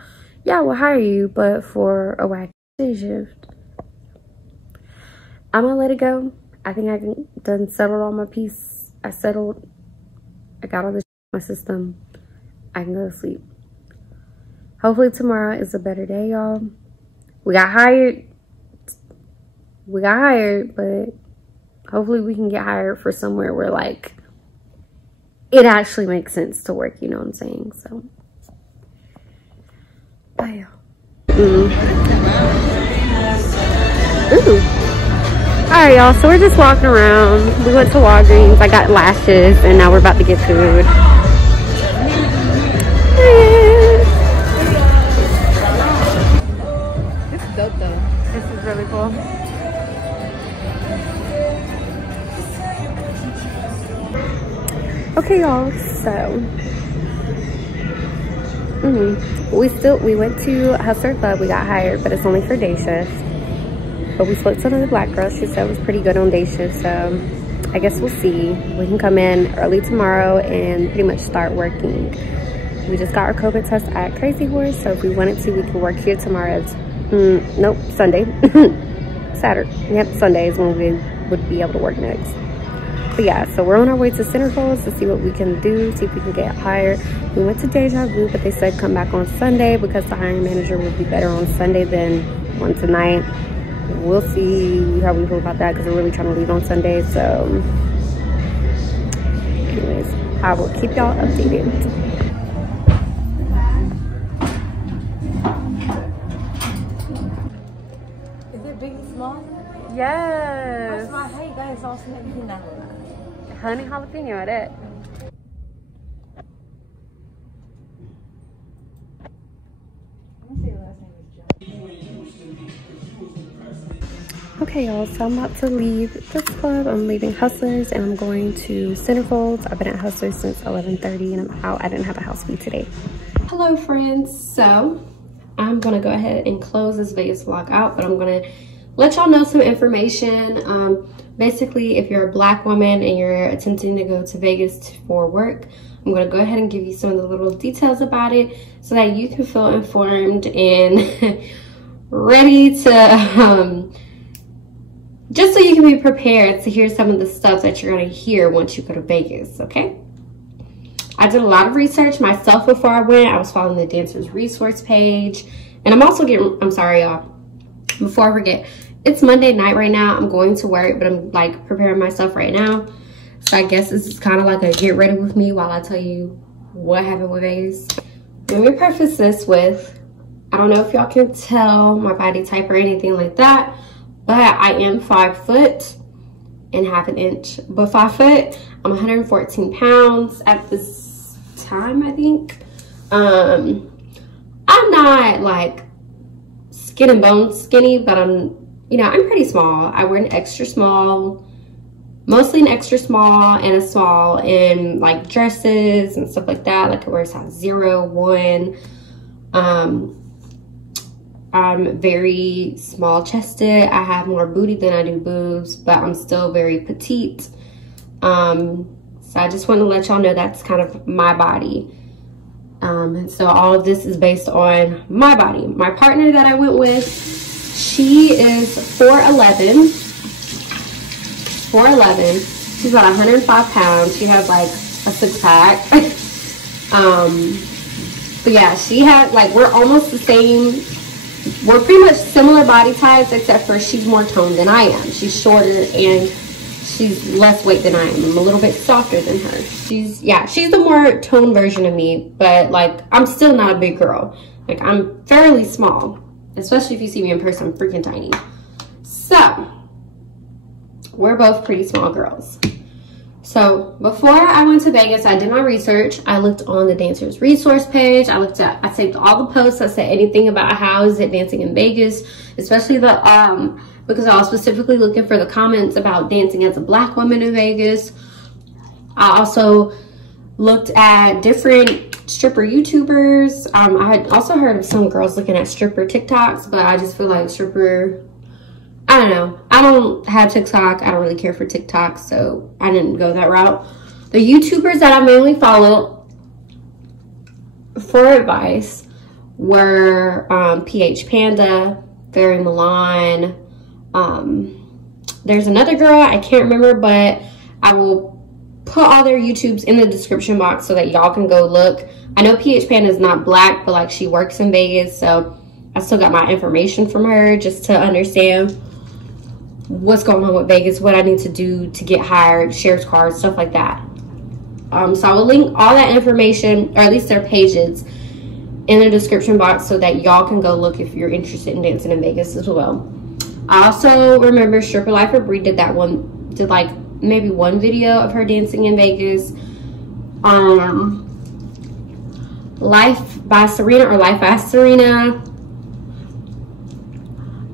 yeah, we'll hire you, but for a wacky day shift. I'm gonna let it go. I think I done settled all my piece. I got all this in my system. I can go to sleep. Hopefully tomorrow is a better day, y'all. We got hired, but hopefully we can get hired for somewhere where like it actually makes sense to work, you know what I'm saying? So bye, y'all. Ooh. All right, y'all, so we're just walking around. We went to Walgreens. I got lashes, and now we're about to get food. This is dope, though. This is really cool. Okay, y'all, so we went to Hustler Club. We got hired, but it's only for day shift. But we spoke to another black girl. She said it was pretty good on day shift, so I guess we'll see. We can come in early tomorrow and pretty much start working. We just got our COVID test at Crazy Horse, so if we wanted to, we could work here tomorrow. Nope, Sunday. Saturday. Yep, Sunday is when we would be able to work next. But yeah, so we're on our way to Centerfolds to see what we can do, see if we can get hired. We went to Deja Vu, but they said come back on Sunday because the hiring manager would be better on Sunday than on tonight. We'll see how we feel about that because we're really trying to leave on Sunday. So anyways, I will keep y'all updated. Is it big and small? Yes. Hey guys, also Honey jalapeno at it. Let me see Okay, y'all, so I'm about to leave this club. I'm leaving Hustlers and I'm going to Centerfolds. I've been at Hustlers since 11:30 and I'm out. I didn't have a house beat today. Hello, friends. So I'm gonna go ahead and close this Vegas vlog out, but I'm gonna let y'all know some information. Basically, if you're a Black woman and you're attempting to go to Vegas for work, I'm gonna go ahead and give you some of the little details about it so that you can feel informed and ready to, just so you can be prepared to hear some of the stuff that you're gonna hear once you go to Vegas, okay? I did a lot of research myself before I went. I was following the Dancers Resource page. And I'm also getting, I'm sorry, y'all, before I forget, it's Monday night right now. I'm going to work, but I'm like preparing myself right now. So I guess this is kind of like a get ready with me while I tell you what happened with Vegas. Let me preface this with, I don't know if y'all can tell my body type or anything like that, but I am 5 foot and half an inch. But 5 foot, I'm 114 pounds at this time, I think. I'm not like skin and bone skinny, but I'm, you know, I'm pretty small. I wear an extra small, mostly an extra small and a small in like dresses and stuff like that. Like I wear size 0, 1. I'm very small chested. I have more booty than I do boobs, but I'm still very petite. So I just want to let y'all know that's kind of my body. And so all of this is based on my body. My partner that I went with, she is 4'11". 4'11". She's about 105 pounds. She has like a 6-pack. But yeah, she had like, we're almost the same. We're pretty much similar body types, except for she's more toned than I am. She's shorter and she's less weight than I am. I'm a little bit softer than her. She's the more toned version of me, but like I'm still not a big girl. Like I'm fairly small, especially if you see me in person, I'm freaking tiny. So we're both pretty small girls. So before I went to Vegas, I did my research. I looked on the Dancers Resource page. I saved all the posts that said anything about how is it dancing in Vegas, especially the, because I was specifically looking for the comments about dancing as a Black woman in Vegas. I also looked at different stripper YouTubers. I had also heard of some girls looking at stripper TikToks, but I just feel like stripper, I don't know. I don't have TikTok. I don't really care for TikTok, so I didn't go that route. The YouTubers that I mainly followed for advice were PH Panda, Fairy Milan. There's another girl, I can't remember, but I will put all their YouTubes in the description box so that y'all can go look. I know PH Panda is not Black, but like she works in Vegas, so I still got my information from her just to understand what's going on with Vegas, what I need to do to get hired, sheriff's cards, stuff like that. So I will link all that information, or at least their pages, in the description box so that y'all can go look if you're interested in dancing in Vegas as well. I also remember Stripper Life of Bree did like maybe one video of her dancing in Vegas. Life by Serena or Life by Serena.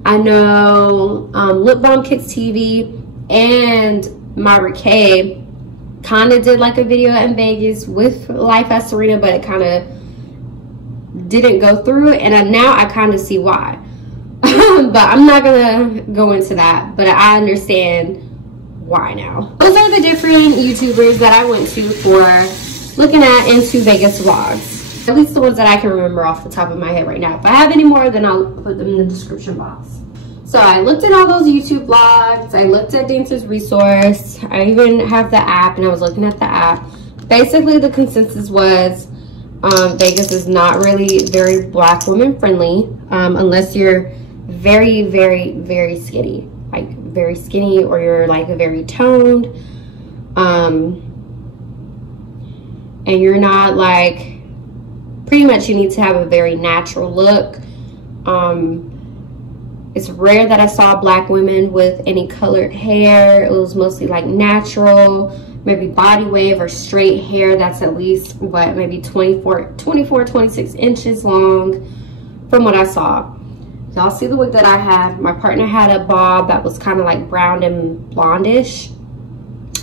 I know Lip Balm Kicks TV and Myra K kind of did like a video in Vegas with Life as Serena, but it kind of didn't go through, and now I kind of see why. But I'm not gonna go into that, but I understand why now. Those are the different YouTubers that I went to for looking at into Vegas vlogs. At least the ones that I can remember off the top of my head right now. If I have any more, then I'll put them in the description box. So I looked at all those YouTube vlogs. I looked at Dancers Resource. I even have the app, and I was looking at the app. Basically, the consensus was Vegas is not really very Black woman friendly unless you're very, very, very skinny. Like very skinny, or you're like very toned. And you're not like, pretty much you need to have a very natural look. It's rare that I saw Black women with any colored hair. It was mostly like natural, maybe body wave or straight hair that's at least, what, maybe 24, 26 inches long from what I saw. Y'all see the wig that I had. My partner had a bob that was kind of like brown and blondish.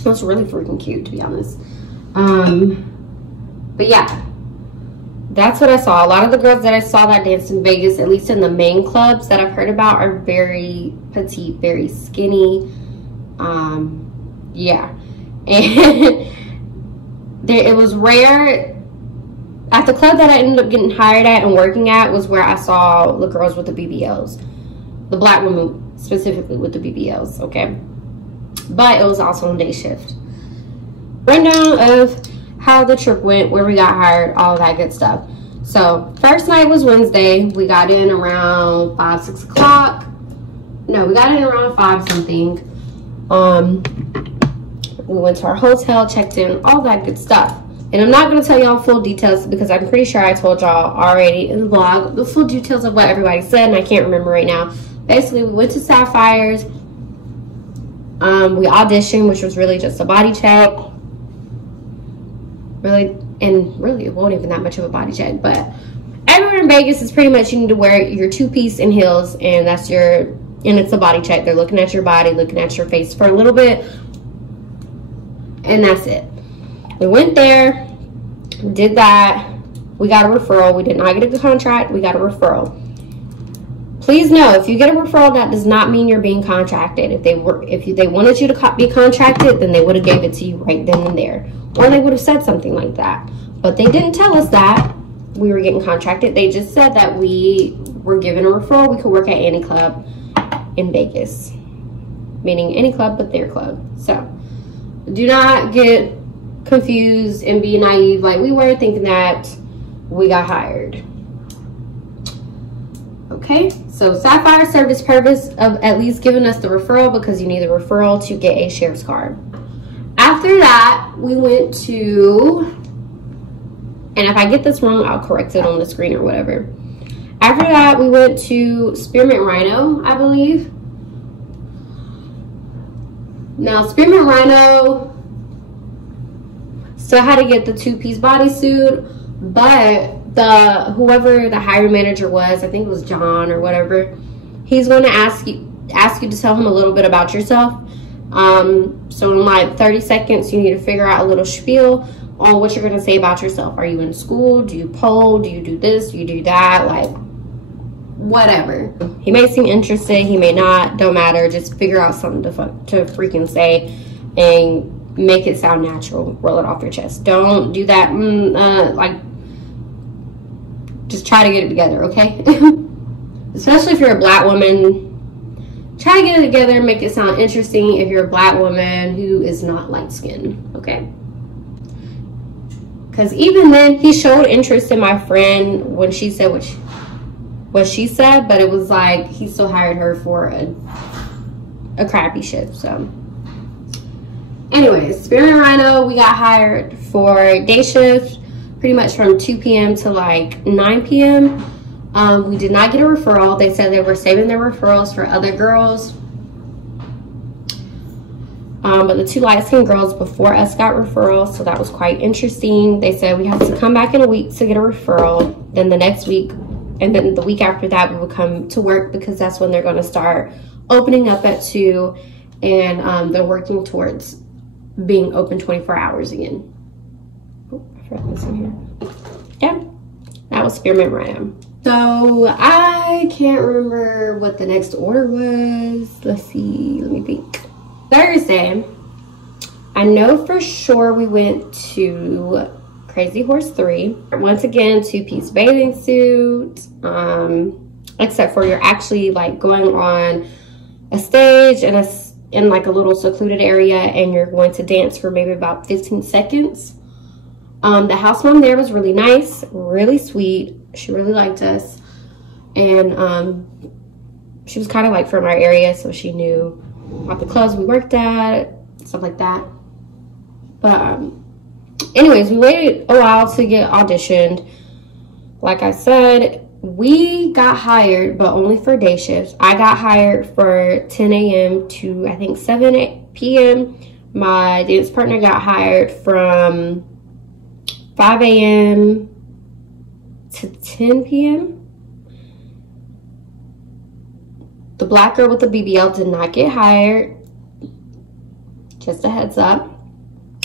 It was really freaking cute, to be honest. But yeah, that's what I saw. A lot of the girls that I saw that danced in Vegas, at least in the main clubs that I've heard about, are very petite, very skinny. Yeah. And it was rare. At the club that I ended up getting hired at and working at was where I saw the girls with the BBLs. The black women specifically with the BBLs, okay? But it was also on day shift. Rundown of how the trip went, where we got hired, all of that good stuff. So first night was Wednesday. We got in around 5, 6 o'clock. No, we got in around 5 something. We went to our hotel, checked in, all that good stuff. And I'm not going to tell y'all full details because I'm pretty sure I told y'all already in the vlog the full details of what everybody said, and I can't remember right now. Basically, we went to Sapphire's. We auditioned, which was really just a body check. Really, it wasn't even that much of a body check, but everywhere in Vegas is pretty much you need to wear your 2-piece and heels, and that's and it's a body check. They're looking at your body, looking at your face for a little bit, and that's it. We went there, did that. We got a referral. We did not get a contract. We got a referral. Please know, if you get a referral, that does not mean you're being contracted. If they wanted you to be contracted, then they would have gave it to you right then and there, or they would have said something like that. But they didn't tell us that we were getting contracted. They just said that we were given a referral. We could work at any club in Vegas, meaning any club but their club. So do not get confused and be naive like we were, thinking that we got hired. Okay, so Sapphire served its purpose of at least giving us the referral, because you need the referral to get a sheriff's card. After that, we went to, and if I get this wrong, I'll correct it on the screen or whatever. After that, we went to Spearmint Rhino, I believe. Now, Spearmint Rhino still had to get the 2-piece bodysuit, but whoever the hiring manager was, I think it was John or whatever, he's going to ask you to tell him a little bit about yourself. So in like 30 seconds, you need to figure out a little spiel on what you're going to say about yourself. Are you in school? Do you pole? Do you do this? Do you do that? Like, whatever. He may seem interested, he may not, don't matter. Just figure out something to freaking say and make it sound natural. Roll it off your chest. Don't do that like, just try to get it together, okay? Especially if you're a black woman, try to get it together, make it sound interesting if you're a black woman who is not light skinned, okay? Because even then, he showed interest in my friend when she said what she said, but it was like he still hired her for a crappy shift. So anyways, Spearmint Rhino, we got hired for day shift, pretty much from 2 p.m. to like 9 p.m. We did not get a referral. They said they were saving their referrals for other girls. But the 2 light-skinned girls before us got referrals, so that was quite interesting. They said we have to come back in a week to get a referral. Then the next week, and then the week after that, we would come to work, because that's when they're going to start opening up at 2, and they're working towards being open 24 hours again. Oh, I forgot this in here. Yeah, that was Spearmint Rhino. So I can't remember what the next order was. Let's see, let me think. Thursday, I know for sure we went to Crazy Horse 3. Once again, 2-piece bathing suit, except for you're actually like going on a stage in like a little secluded area, and you're going to dance for maybe about 15 seconds. The house mom there was really nice, really sweet. She really liked us, and she was kind of like from our area, so she knew about the clubs we worked at, stuff like that. But anyways, we waited a while to get auditioned. Like I said, we got hired, but only for day shifts. I got hired for 10 a.m. to I think 7 p.m. My dance partner got hired from 5 a.m. to 10 p.m. black girl with the BBL did not get hired. Just a heads up.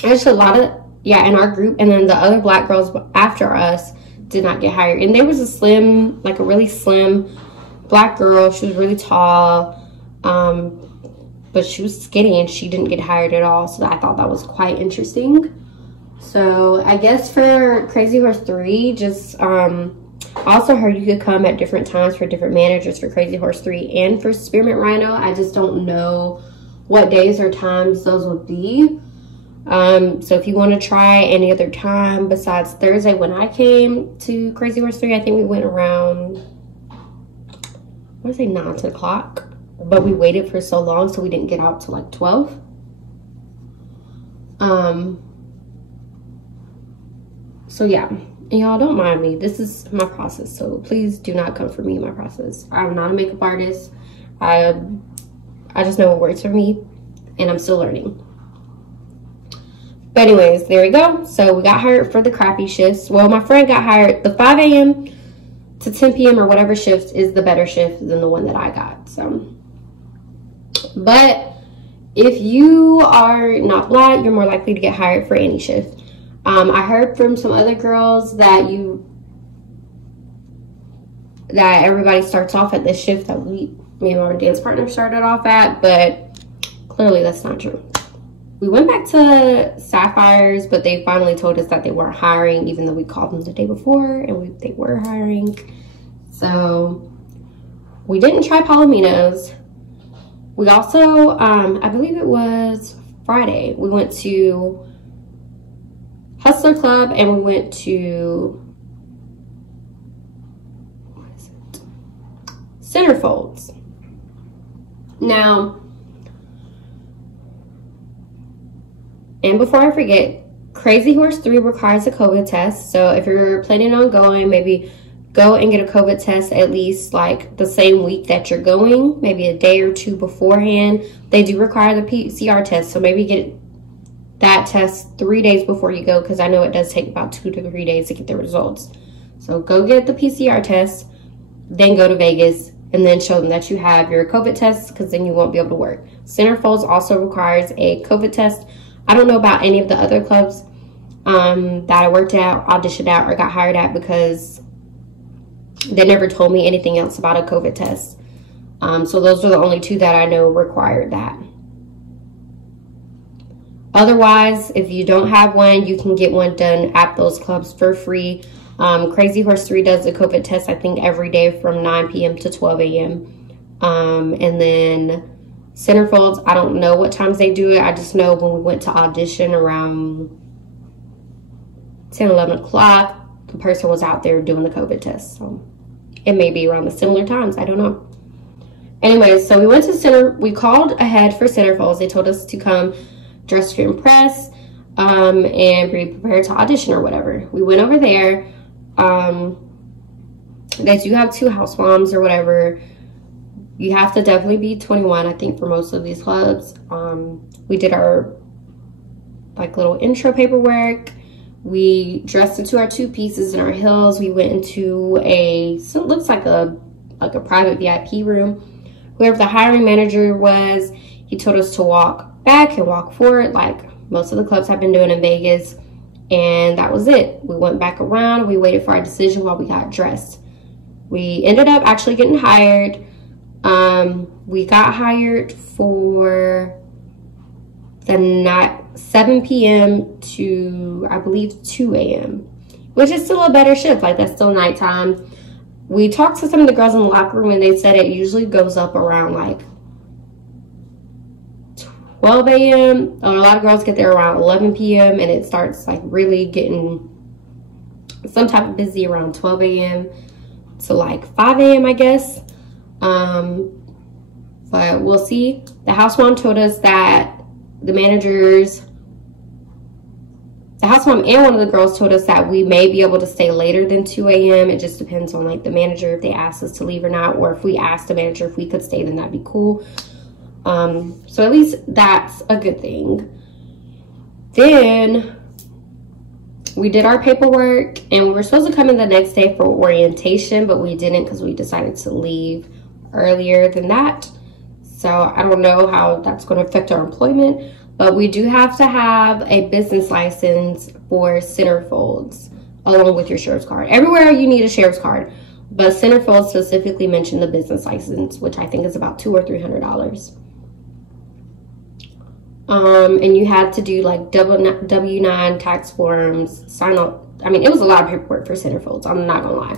There's a lot of, yeah, in our group. And then the other black girls after us did not get hired. And there was a slim, like a really slim black girl. She was really tall. But she was skinny and she didn't get hired at all. So I thought that was quite interesting. So I guess for Crazy Horse 3, just also heard you could come at different times for different managers for Crazy Horse 3 and for Spearmint Rhino. I just don't know what days or times those would be. So if you want to try any other time besides Thursday when I came to Crazy Horse 3, I think we went around, I want to say 9 o'clock, but we waited for so long so we didn't get out till like 12. So yeah, and y'all don't mind me. This is my process, so please do not come for me in my process. I'm not a makeup artist. I just know what works for me, and I'm still learning. But anyways, there we go. So we got hired for the crappy shifts. Well, my friend got hired. The 5 a.m. to 10 p.m. or whatever shift is the better shift than the one that I got. So, but if you are not black, you're more likely to get hired for any shift. I heard from some other girls that everybody starts off at this shift that me and my dance partner started off at, but clearly that's not true. We went back to Sapphires, but they finally told us that they weren't hiring, even though we called them the day before and they were hiring. So we didn't try Palomino's. We also, I believe it was Friday, we went to Hustler Club and we went to, what is it? Centerfolds. Now, and before I forget, Crazy Horse 3 requires a COVID test. So if you're planning on going, maybe go and get a COVID test at least like the same week that you're going, maybe a day or two beforehand. They do require the PCR test, so maybe get that test 3 days before you go, because I know it does take about 2 to 3 days to get the results. So go get the PCR test, then go to Vegas, and then show them that you have your COVID test, because then you won't be able to work. Centerfolds also requires a COVID test. I don't know about any of the other clubs that I worked at, auditioned at, or got hired at, because they never told me anything else about a COVID test. So those are the only 2 that I know required that. Otherwise, if you don't have one, you can get one done at those clubs for free. Crazy Horse 3 does a COVID test, I think, every day from 9 p.m. to 12 a.m. And then Centerfolds, I don't know what times they do it. I just know when we went to audition around 10, 11 o'clock, the person was out there doing the COVID test. So it may be around the similar times. I don't know. Anyways, so we went to we called ahead for Centerfolds. They told us to come dressed to impress and be prepared to audition or whatever. We went over there. They do have 2 house moms or whatever. You have to definitely be 21, I think, for most of these clubs. We did our like little intro paperwork. We dressed into our 2 pieces and our heels. We went into so it looks like a private VIP room. Whoever the hiring manager was, he told us to walk back and walk forward like most of the clubs have been doing in Vegas, and that was it. We went back around. We waited for our decision while we got dressed. We ended up actually getting hired. We got hired for the night 7 p.m. to, I believe, 2 a.m., which is still a better shift. Like, that's still nighttime. We talked to some of the girls in the locker room, and they said it usually goes up around like 12 a.m. A lot of girls get there around 11 p.m. and it starts like really getting some type of busy around 12 a.m. to like 5 a.m. I guess. But we'll see. The house mom told us that the house mom and one of the girls told us that we may be able to stay later than 2 a.m. It just depends on like the manager, if they asked us to leave or not, or if we asked the manager if we could stay, then that'd be cool. So at least that's a good thing. Then we did our paperwork and we were supposed to come in the next day for orientation, but we didn't because we decided to leave earlier than that. So I don't know how that's going to affect our employment, but we do have to have a business license for centerfolds along with your sheriff's card. Everywhere you need a sheriff's card, but centerfolds specifically mention the business license, which I think is about $200 or $300. And you had to do like W-9 tax forms, sign up. I mean, it was a lot of paperwork for centerfolds. I'm not gonna lie.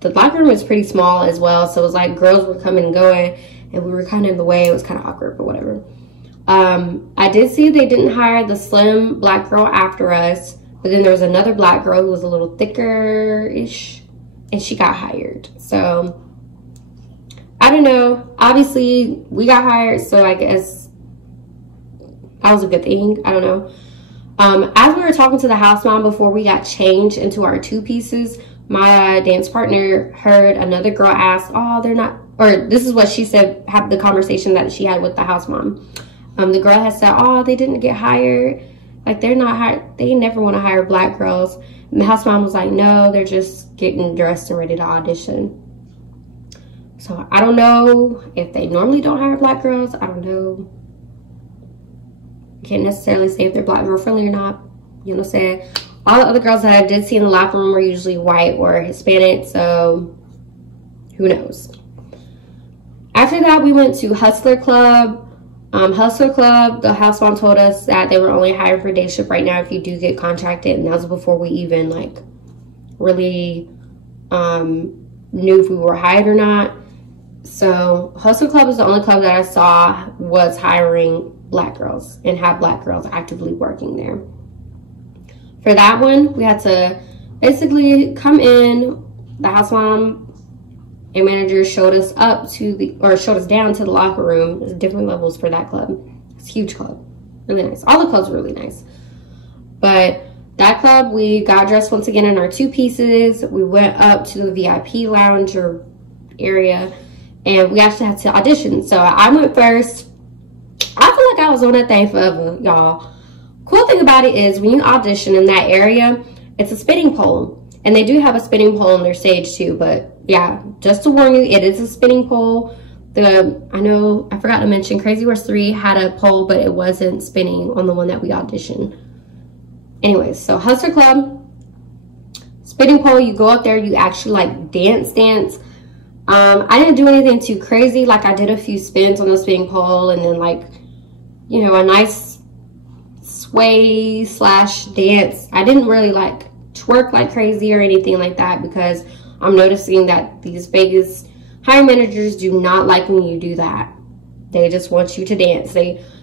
The locker room was pretty small as well, so it was like girls were coming and going, and we were kind of in the way. It was kind of awkward, but whatever. I did see they didn't hire the slim black girl after us, but then there was another black girl who was a little thicker-ish, and she got hired. So I don't know. Obviously, we got hired, so I guess that was a good thing. I don't know. As we were talking to the house mom before we got changed into our two pieces, my dance partner heard another girl ask, oh, they're not, or this is what she said, have the conversation that she had with the house mom. The girl had said, oh, they didn't get hired. Like, they're not hired. They never want to hire black girls. And the house mom was like, no, they're just getting dressed and ready to audition. So I don't know if they normally don't hire black girls. I don't know. Can't necessarily say if they're black girl friendly or not. You know what I'm saying? All the other girls that I did see in the locker room were usually white or Hispanic, so who knows? After that, we went to Hustler Club. Hustler Club, the house mom told us that they were only hiring for day shift right now if you do get contracted, and that was before we even like really knew if we were hired or not. So Hustler Club is the only club that I saw was hiring black girls and have black girls actively working there. For that one, we had to basically come in. The house mom and manager showed us up to the, or showed us down to the locker room. There's different levels for that club. It's a huge club, really nice. All the clubs were really nice, but that club, we got dressed once again in our two pieces. We went up to the VIP lounge or area, and we actually had to audition. So I went first. I feel like I was on that thing forever, y'all. Cool thing about it is when you audition in that area, it's a spinning pole, and they do have a spinning pole on their stage too. But yeah, just to warn you, it is a spinning pole. I forgot to mention, Crazy Horse 3 had a pole, but it wasn't spinning on the one that we auditioned. Anyways, so Hustler Club, spinning pole, you go up there, you actually like dance. I didn't do anything too crazy. Like, I did a few spins on the spinning pole, and then like, you know, a nice sway slash dance. I didn't really like twerk like crazy or anything like that, because I'm noticing that these Vegas hiring managers do not like when you do that. They just want you to dance.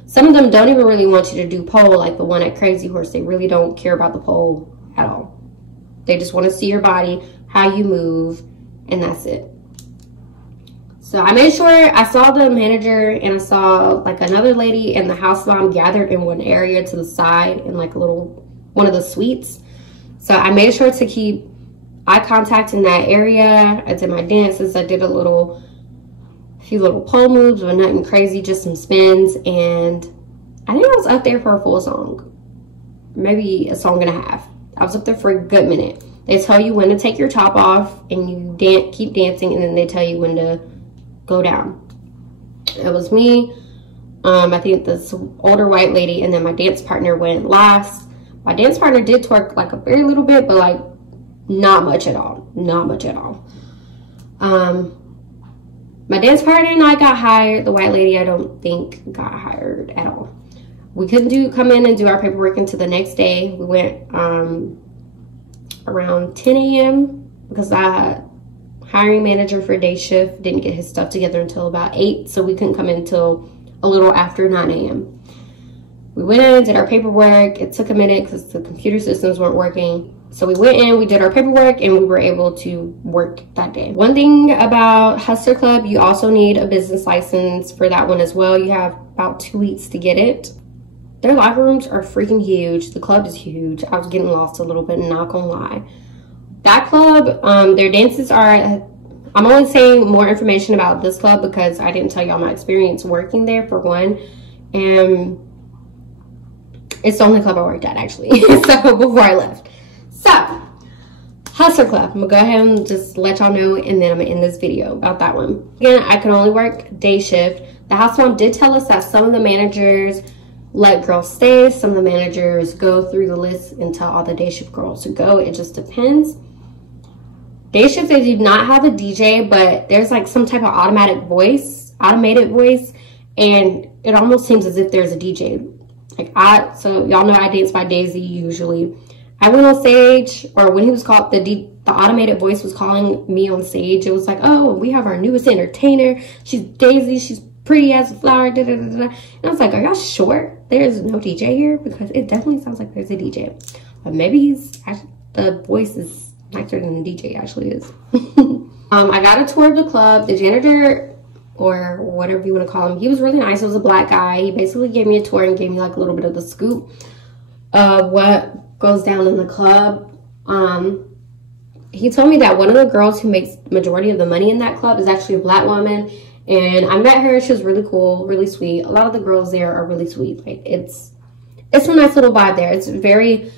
Some of them don't even really want you to do pole, like the one at Crazy Horse. They really don't care about the pole at all. They just want to see your body, how you move, and that's it. So I made sure I saw the manager, and I saw like another lady and the house mom gathered in one area to the side in like a little, one of the suites. So I made sure to keep eye contact in that area. I did my dances. I did a few little pole moves, but nothing crazy, just some spins. And I think I was up there for a full song, maybe a song and a half. I was up there for a good minute. They tell you when to take your top off, and you keep dancing, and then they tell you when to go down. It was me, I think this older white lady, and then my dance partner went last. My dance partner did twerk like a very little bit, but like not much at all. Not much at all. My dance partner and I got hired. The white lady, I don't think, got hired at all. We couldn't come in and do our paperwork until the next day. We went around 10 a.m. because I hiring manager for day shift didn't get his stuff together until about 8, so we couldn't come in until a little after 9 a.m. We went in, did our paperwork. It took a minute because the computer systems weren't working. So we went in, we did our paperwork, and we were able to work that day. One thing about Hustler Club, you also need a business license for that one as well. You have about 2 weeks to get it. Their locker rooms are freaking huge. The club is huge. I was getting lost a little bit, not gonna lie. That club, their dances are, I'm only saying more information about this club because I didn't tell y'all my experience working there, for one. And it's the only club I worked at, actually. So before I left. So Hustler Club. I'm gonna go ahead and just let y'all know, and then I'm gonna end this video about that one. Again, I can only work day shift. The house mom did tell us that some of the managers let girls stay, some of the managers go through the list and tell all the day shift girls to go. It just depends. Day shift, they do not have a DJ, but there's like some type of automated voice, and it almost seems as if there's a DJ. So y'all know I dance by Daisy usually. I went on stage, or when he was called, the automated voice was calling me on stage. It was like, oh, we have our newest entertainer. She's Daisy. She's pretty as a flower. Da, da, da, da. And I was like, are y'all sure there's no DJ here? Because it definitely sounds like there's a DJ. But maybe the voice is nicer than the DJ actually is. I got a tour of the club. The janitor, or whatever you want to call him, he was really nice. It was a black guy. He basically gave me a tour and gave me like a little bit of the scoop of what goes down in the club. He told me that one of the girls who makes majority of the money in that club is actually a black woman, and I met her. She was really cool, really sweet. A lot of the girls there are really sweet. Like it's a nice little vibe there. It's very,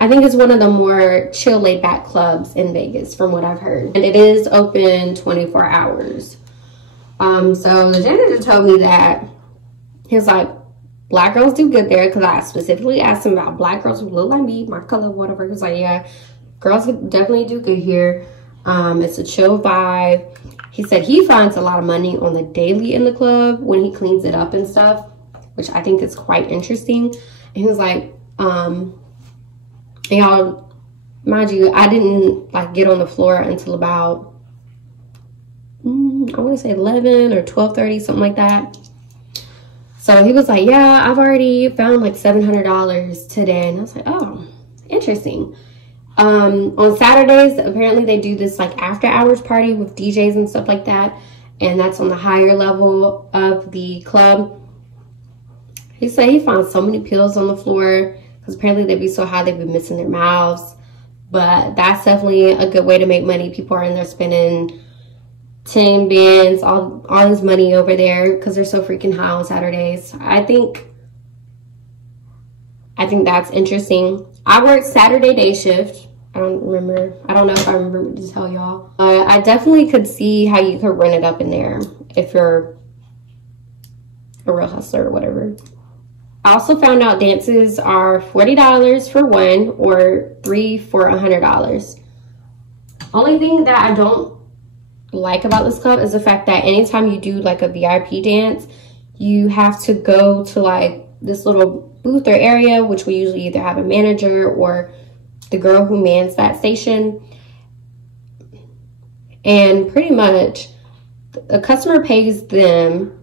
I think it's one of the more chill, laid back clubs in Vegas from what I've heard, and it is open 24 hours. So the janitor told me that he was like, black girls do good there, because I specifically asked him about black girls who look like me, my color, whatever. He was like, yeah, girls definitely do good here. It's a chill vibe. He said he finds a lot of money on the daily in the club when he cleans it up and stuff, which I think is quite interesting. And he was like, y'all, mind you, I didn't like get on the floor until about, I want to say 11 or 12:30, something like that. So he was like, yeah, I've already found like $700 today. And I was like, oh, interesting. On Saturdays, apparently they do this like after hours party with DJs and stuff like that. And that's on the higher level of the club. He said he found so many pills on the floor, because apparently they'd be so high they'd be missing their mouths. But that's definitely a good way to make money. People are in there spending 10 bands, all this money over there, because they're so freaking high on Saturdays. I think that's interesting. I worked Saturday day shift. I don't know if I remember to tell y'all. I definitely could see how you could rent it up in there if you're a real hustler or whatever. I also found out dances are $40 for one, or 3 for $100. Only thing that I don't like about this club is the fact that anytime you do like a VIP dance, you have to go to like this little booth or area, which we usually either have a manager or the girl who mans that station. And pretty much a customer pays them,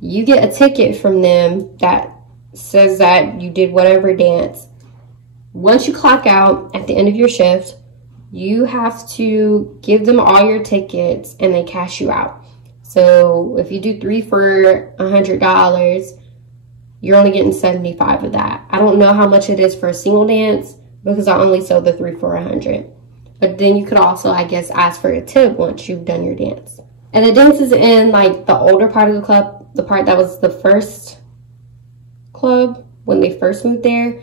you get a ticket from them that says that you did whatever dance. Once you clock out at the end of your shift, you have to give them all your tickets and they cash you out. So if you do 3 for $100, you're only getting 75 of that. I don't know how much it is for a single dance, because I only sold the 3 for $100. But then you could also, I guess, ask for a tip once you've done your dance. And the dance is in like the older part of the club, the part that was the first club when they first moved there.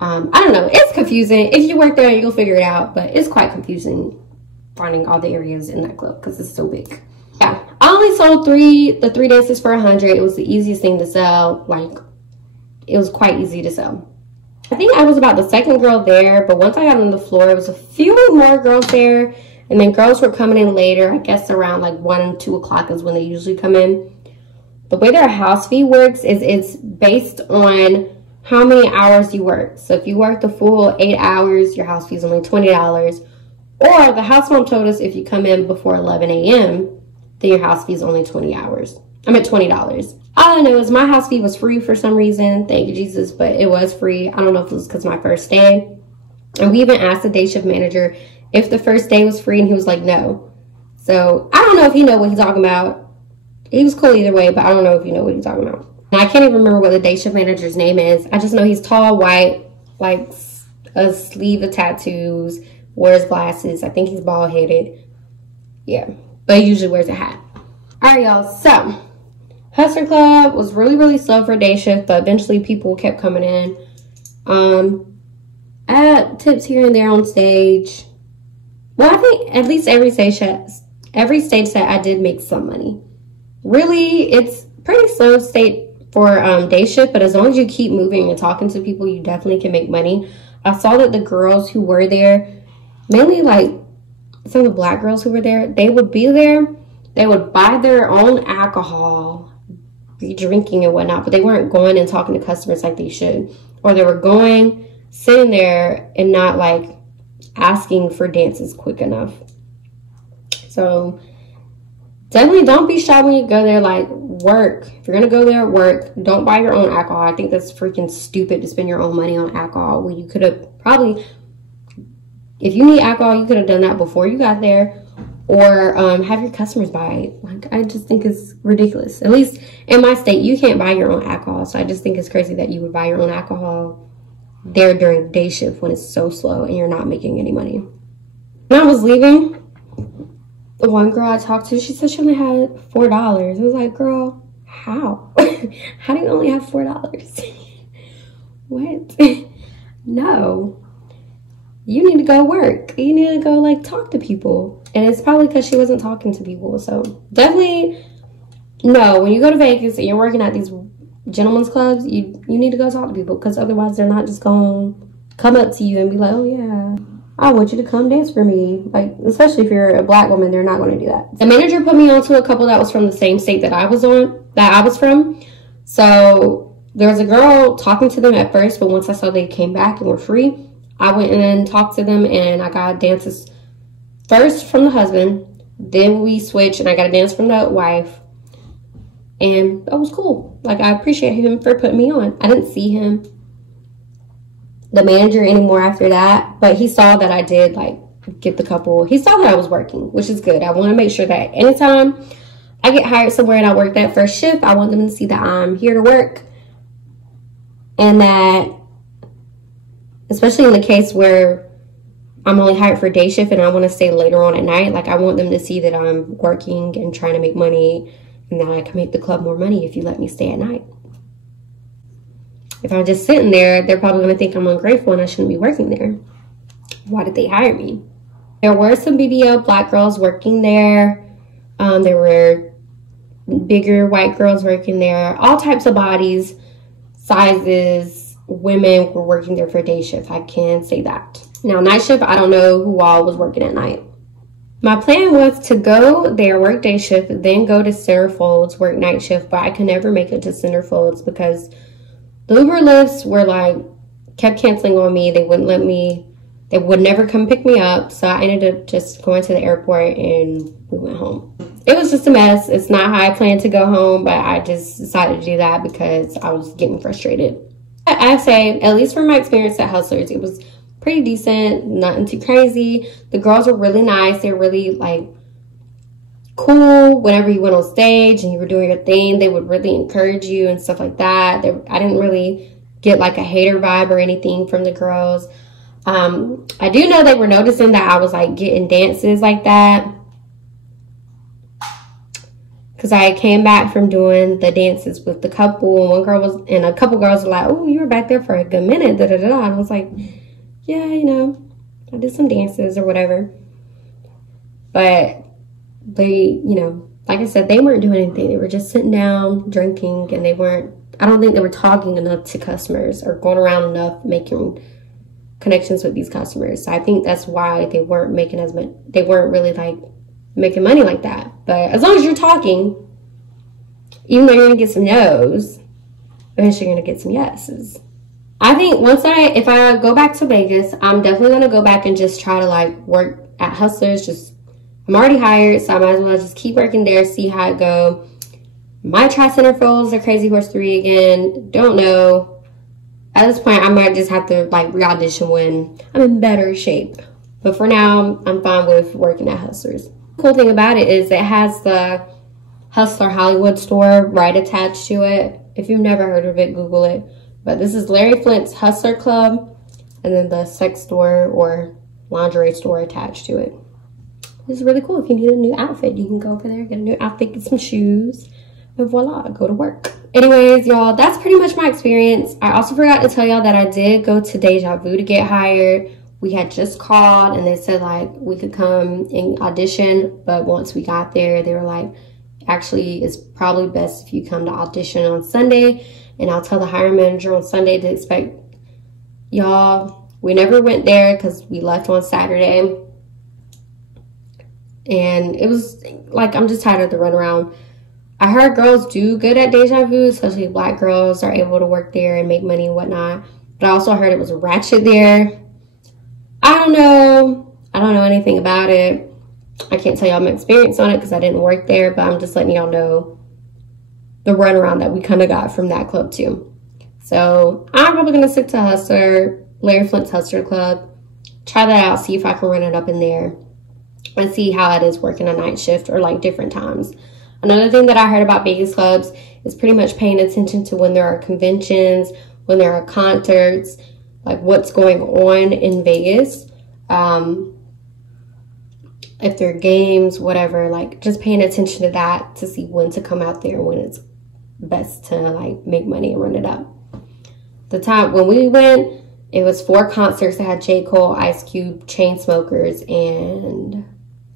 I don't know, it's confusing. If you work there, you'll figure it out, but it's quite confusing finding all the areas in that club because it's so big. Yeah, I only sold the three dances for $100. It was the easiest thing to sell. Like, it was quite easy to sell. I think I was about the second girl there, but once I got on the floor, it was a few more girls there, and then girls were coming in later. I guess around like 1 and 2 o'clock is when they usually come in. The way their house fee works is it's based on how many hours you work. So if you work the full 8 hours, your house fee is only $20. Or the house mom told us if you come in before 11 a.m., then your house fee is only $20. All I know is my house fee was free for some reason. Thank you, Jesus, but it was free. I don't know if it was because my first day. And we even asked the day shift manager if the first day was free, and he was like, no. So I don't know if you know what he's talking about. He was cool either way, but I don't know if you know what he's talking about. And I can't even remember what the day shift manager's name is. I just know he's tall, white, like a sleeve of tattoos, wears glasses. I think he's bald-headed. Yeah, but he usually wears a hat. All right, y'all, so Hustler Club was really, really slow for day shift, but eventually people kept coming in. I had tips here and there on stage. Well, I think at least every stage set I did make some money. Really, it's pretty slow state for day shift, but as long as you keep moving and talking to people, you definitely can make money. I saw that the girls who were there, mainly like some of the black girls who were there, they would be there, they would buy their own alcohol, be drinking and whatnot, but they weren't going and talking to customers like they should. Or they were going, sitting there and not like asking for dances quick enough. So definitely don't be shy when you go there. Like, work. If you're gonna go there, work. Don't buy your own alcohol. I think that's freaking stupid to spend your own money on alcohol when you could have probably, if you need alcohol, you could have done that before you got there, or have your customers buy it. Like, I just think it's ridiculous. At least in my state, you can't buy your own alcohol. So I just think it's crazy that you would buy your own alcohol there during day shift when it's so slow and you're not making any money. When I was leaving, the one girl I talked to, she said she only had $4. I was like, girl, how? How do you only have $4? What? No. You need to go work. You need to go like talk to people. And it's probably because she wasn't talking to people. So definitely, no, when you go to Vegas and you're working at these gentlemen's clubs, you need to go talk to people, because otherwise they're not just going to come up to you and be like, oh yeah, I want you to come dance for me. Like, especially if you're a black woman, they're not going to do that. The manager put me onto a couple that was from the same state that I was from. So there was a girl talking to them at first, but once I saw they came back and were free, I went in and talked to them, and I got dances first from the husband, then we switched and I got a dance from the wife, and that was cool. Like, I appreciate him for putting me on. I didn't see him, the manager, anymore after that, but he saw that I did like get the couple. He saw that I was working, which is good. I want to make sure that anytime I get hired somewhere and I work that first shift, I want them to see that I'm here to work, and that, especially in the case where I'm only hired for day shift and I want to stay later on at night, like, I want them to see that I'm working and trying to make money, and that I can make the club more money if you let me stay at night. If I'm just sitting there, they're probably going to think I'm ungrateful and I shouldn't be working there. Why did they hire me? There were some BBL black girls working there. There were bigger white girls working there. All types of bodies, sizes, women were working there for day shift. I can say that. Now, night shift, I don't know who all was working at night. My plan was to go there, work day shift, then go to Centerfolds, work night shift, but I could never make it to Centerfolds because the Uber lifts were like, kept canceling on me. They wouldn't let me, they would never come pick me up. So I ended up just going to the airport and we went home. It was just a mess. It's not how I planned to go home, but I just decided to do that because I was getting frustrated. I'd say, at least from my experience at Hustlers, it was pretty decent, nothing too crazy. The girls were really nice. They were really like cool. Whenever you went on stage and you were doing your thing, they would really encourage you and stuff like that. I didn't really get like a hater vibe or anything from the girls. I do know they were noticing that I was like getting dances like that, because I came back from doing the dances with the couple, and one girl was, and a couple girls were like, oh, you were back there for a good minute, da da da da. And I was like, yeah, you know, I did some dances or whatever. But they, you know, like I said, they weren't doing anything. They were just sitting down, drinking, and they weren't, I don't think they were talking enough to customers or going around enough making connections with these customers. So I think that's why they weren't making as much, they weren't really like making money like that. But as long as you're talking, even though you're gonna get some no's, eventually you're gonna get some yeses. I think if I go back to Vegas, I'm definitely gonna go back and just try to like work at Hustlers. I'm already hired, so I might as well just keep working there, see how it go. Might try Centerfolds or Crazy Horse 3 again, don't know. At this point, I might just have to like re-audition when I'm in better shape. But for now, I'm fine with working at Hustlers. The cool thing about it is it has the Hustler Hollywood store right attached to it. If you've never heard of it, Google it. But this is Larry Flint's Hustler Club, and then the sex store or lingerie store attached to it. This is really cool. If you need a new outfit, you can go over there, get a new outfit, get some shoes, and voila, go to work. Anyways, y'all, that's pretty much my experience. I also forgot to tell y'all that I did go to Deja Vu to get hired, we had just called and they said like we could come and audition, but once we got there, they were like, actually, it's probably best if you come to audition on Sunday, and I'll tell the hiring manager on Sunday to expect y'all. We never went there because we left on Saturday, and it was like, I'm just tired of the runaround. I heard girls do good at Deja Vu, especially black girls are able to work there and make money and whatnot, but I also heard it was ratchet there. I don't know anything about it. I can't tell y'all my experience on it because I didn't work there, but I'm just letting y'all know the runaround that we kind of got from that club too. So I'm probably going to stick to Hustler, Larry Flint's Hustler Club. Try that out, see if I can run it up in there and see how it is working a night shift or like different times. Another thing that I heard about Vegas clubs is pretty much paying attention to when there are conventions, when there are concerts, like what's going on in Vegas. If there are games, whatever, like just paying attention to that to see when to come out there, when it's best to like make money and run it up. The time when we went, it was 4 concerts that had J. Cole, Ice Cube, Chainsmokers, and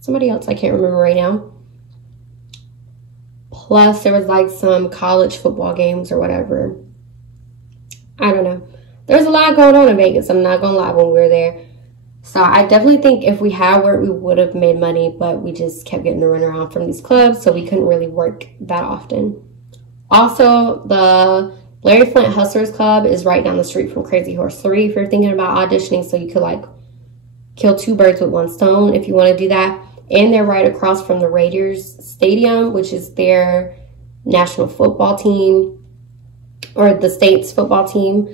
somebody else I can't remember right now. Plus there was like some college football games or whatever. I don't know. There's a lot going on in Vegas, I'm not gonna lie, when we were there. So I definitely think if we had worked, we would have made money, but we just kept getting the runaround from these clubs, so we couldn't really work that often. Also, the Larry Flint Hustlers Club is right down the street from Crazy Horse 3 if you're thinking about auditioning, so you could like kill 2 birds with 1 stone if you want to do that. And they're right across from the Raiders Stadium, which is their national football team, or the state's football team.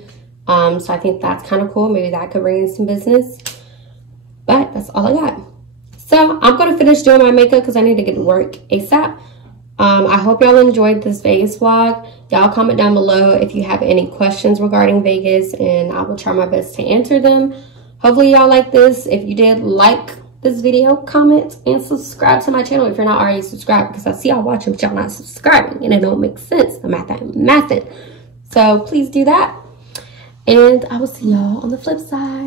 So I think that's kind of cool. Maybe that could bring in some business. But that's all I got. So I'm going to finish doing my makeup because I need to get to work ASAP. I hope y'all enjoyed this Vegas vlog. Y'all comment down below if you have any questions regarding Vegas, and I will try my best to answer them. Hopefully y'all like this. If you did, like this video, comment, and subscribe to my channel if you're not already subscribed, because I see y'all watching but y'all not subscribing and it don't make sense. I'm at that mathing. So please do that. And I will see y'all on the flip side.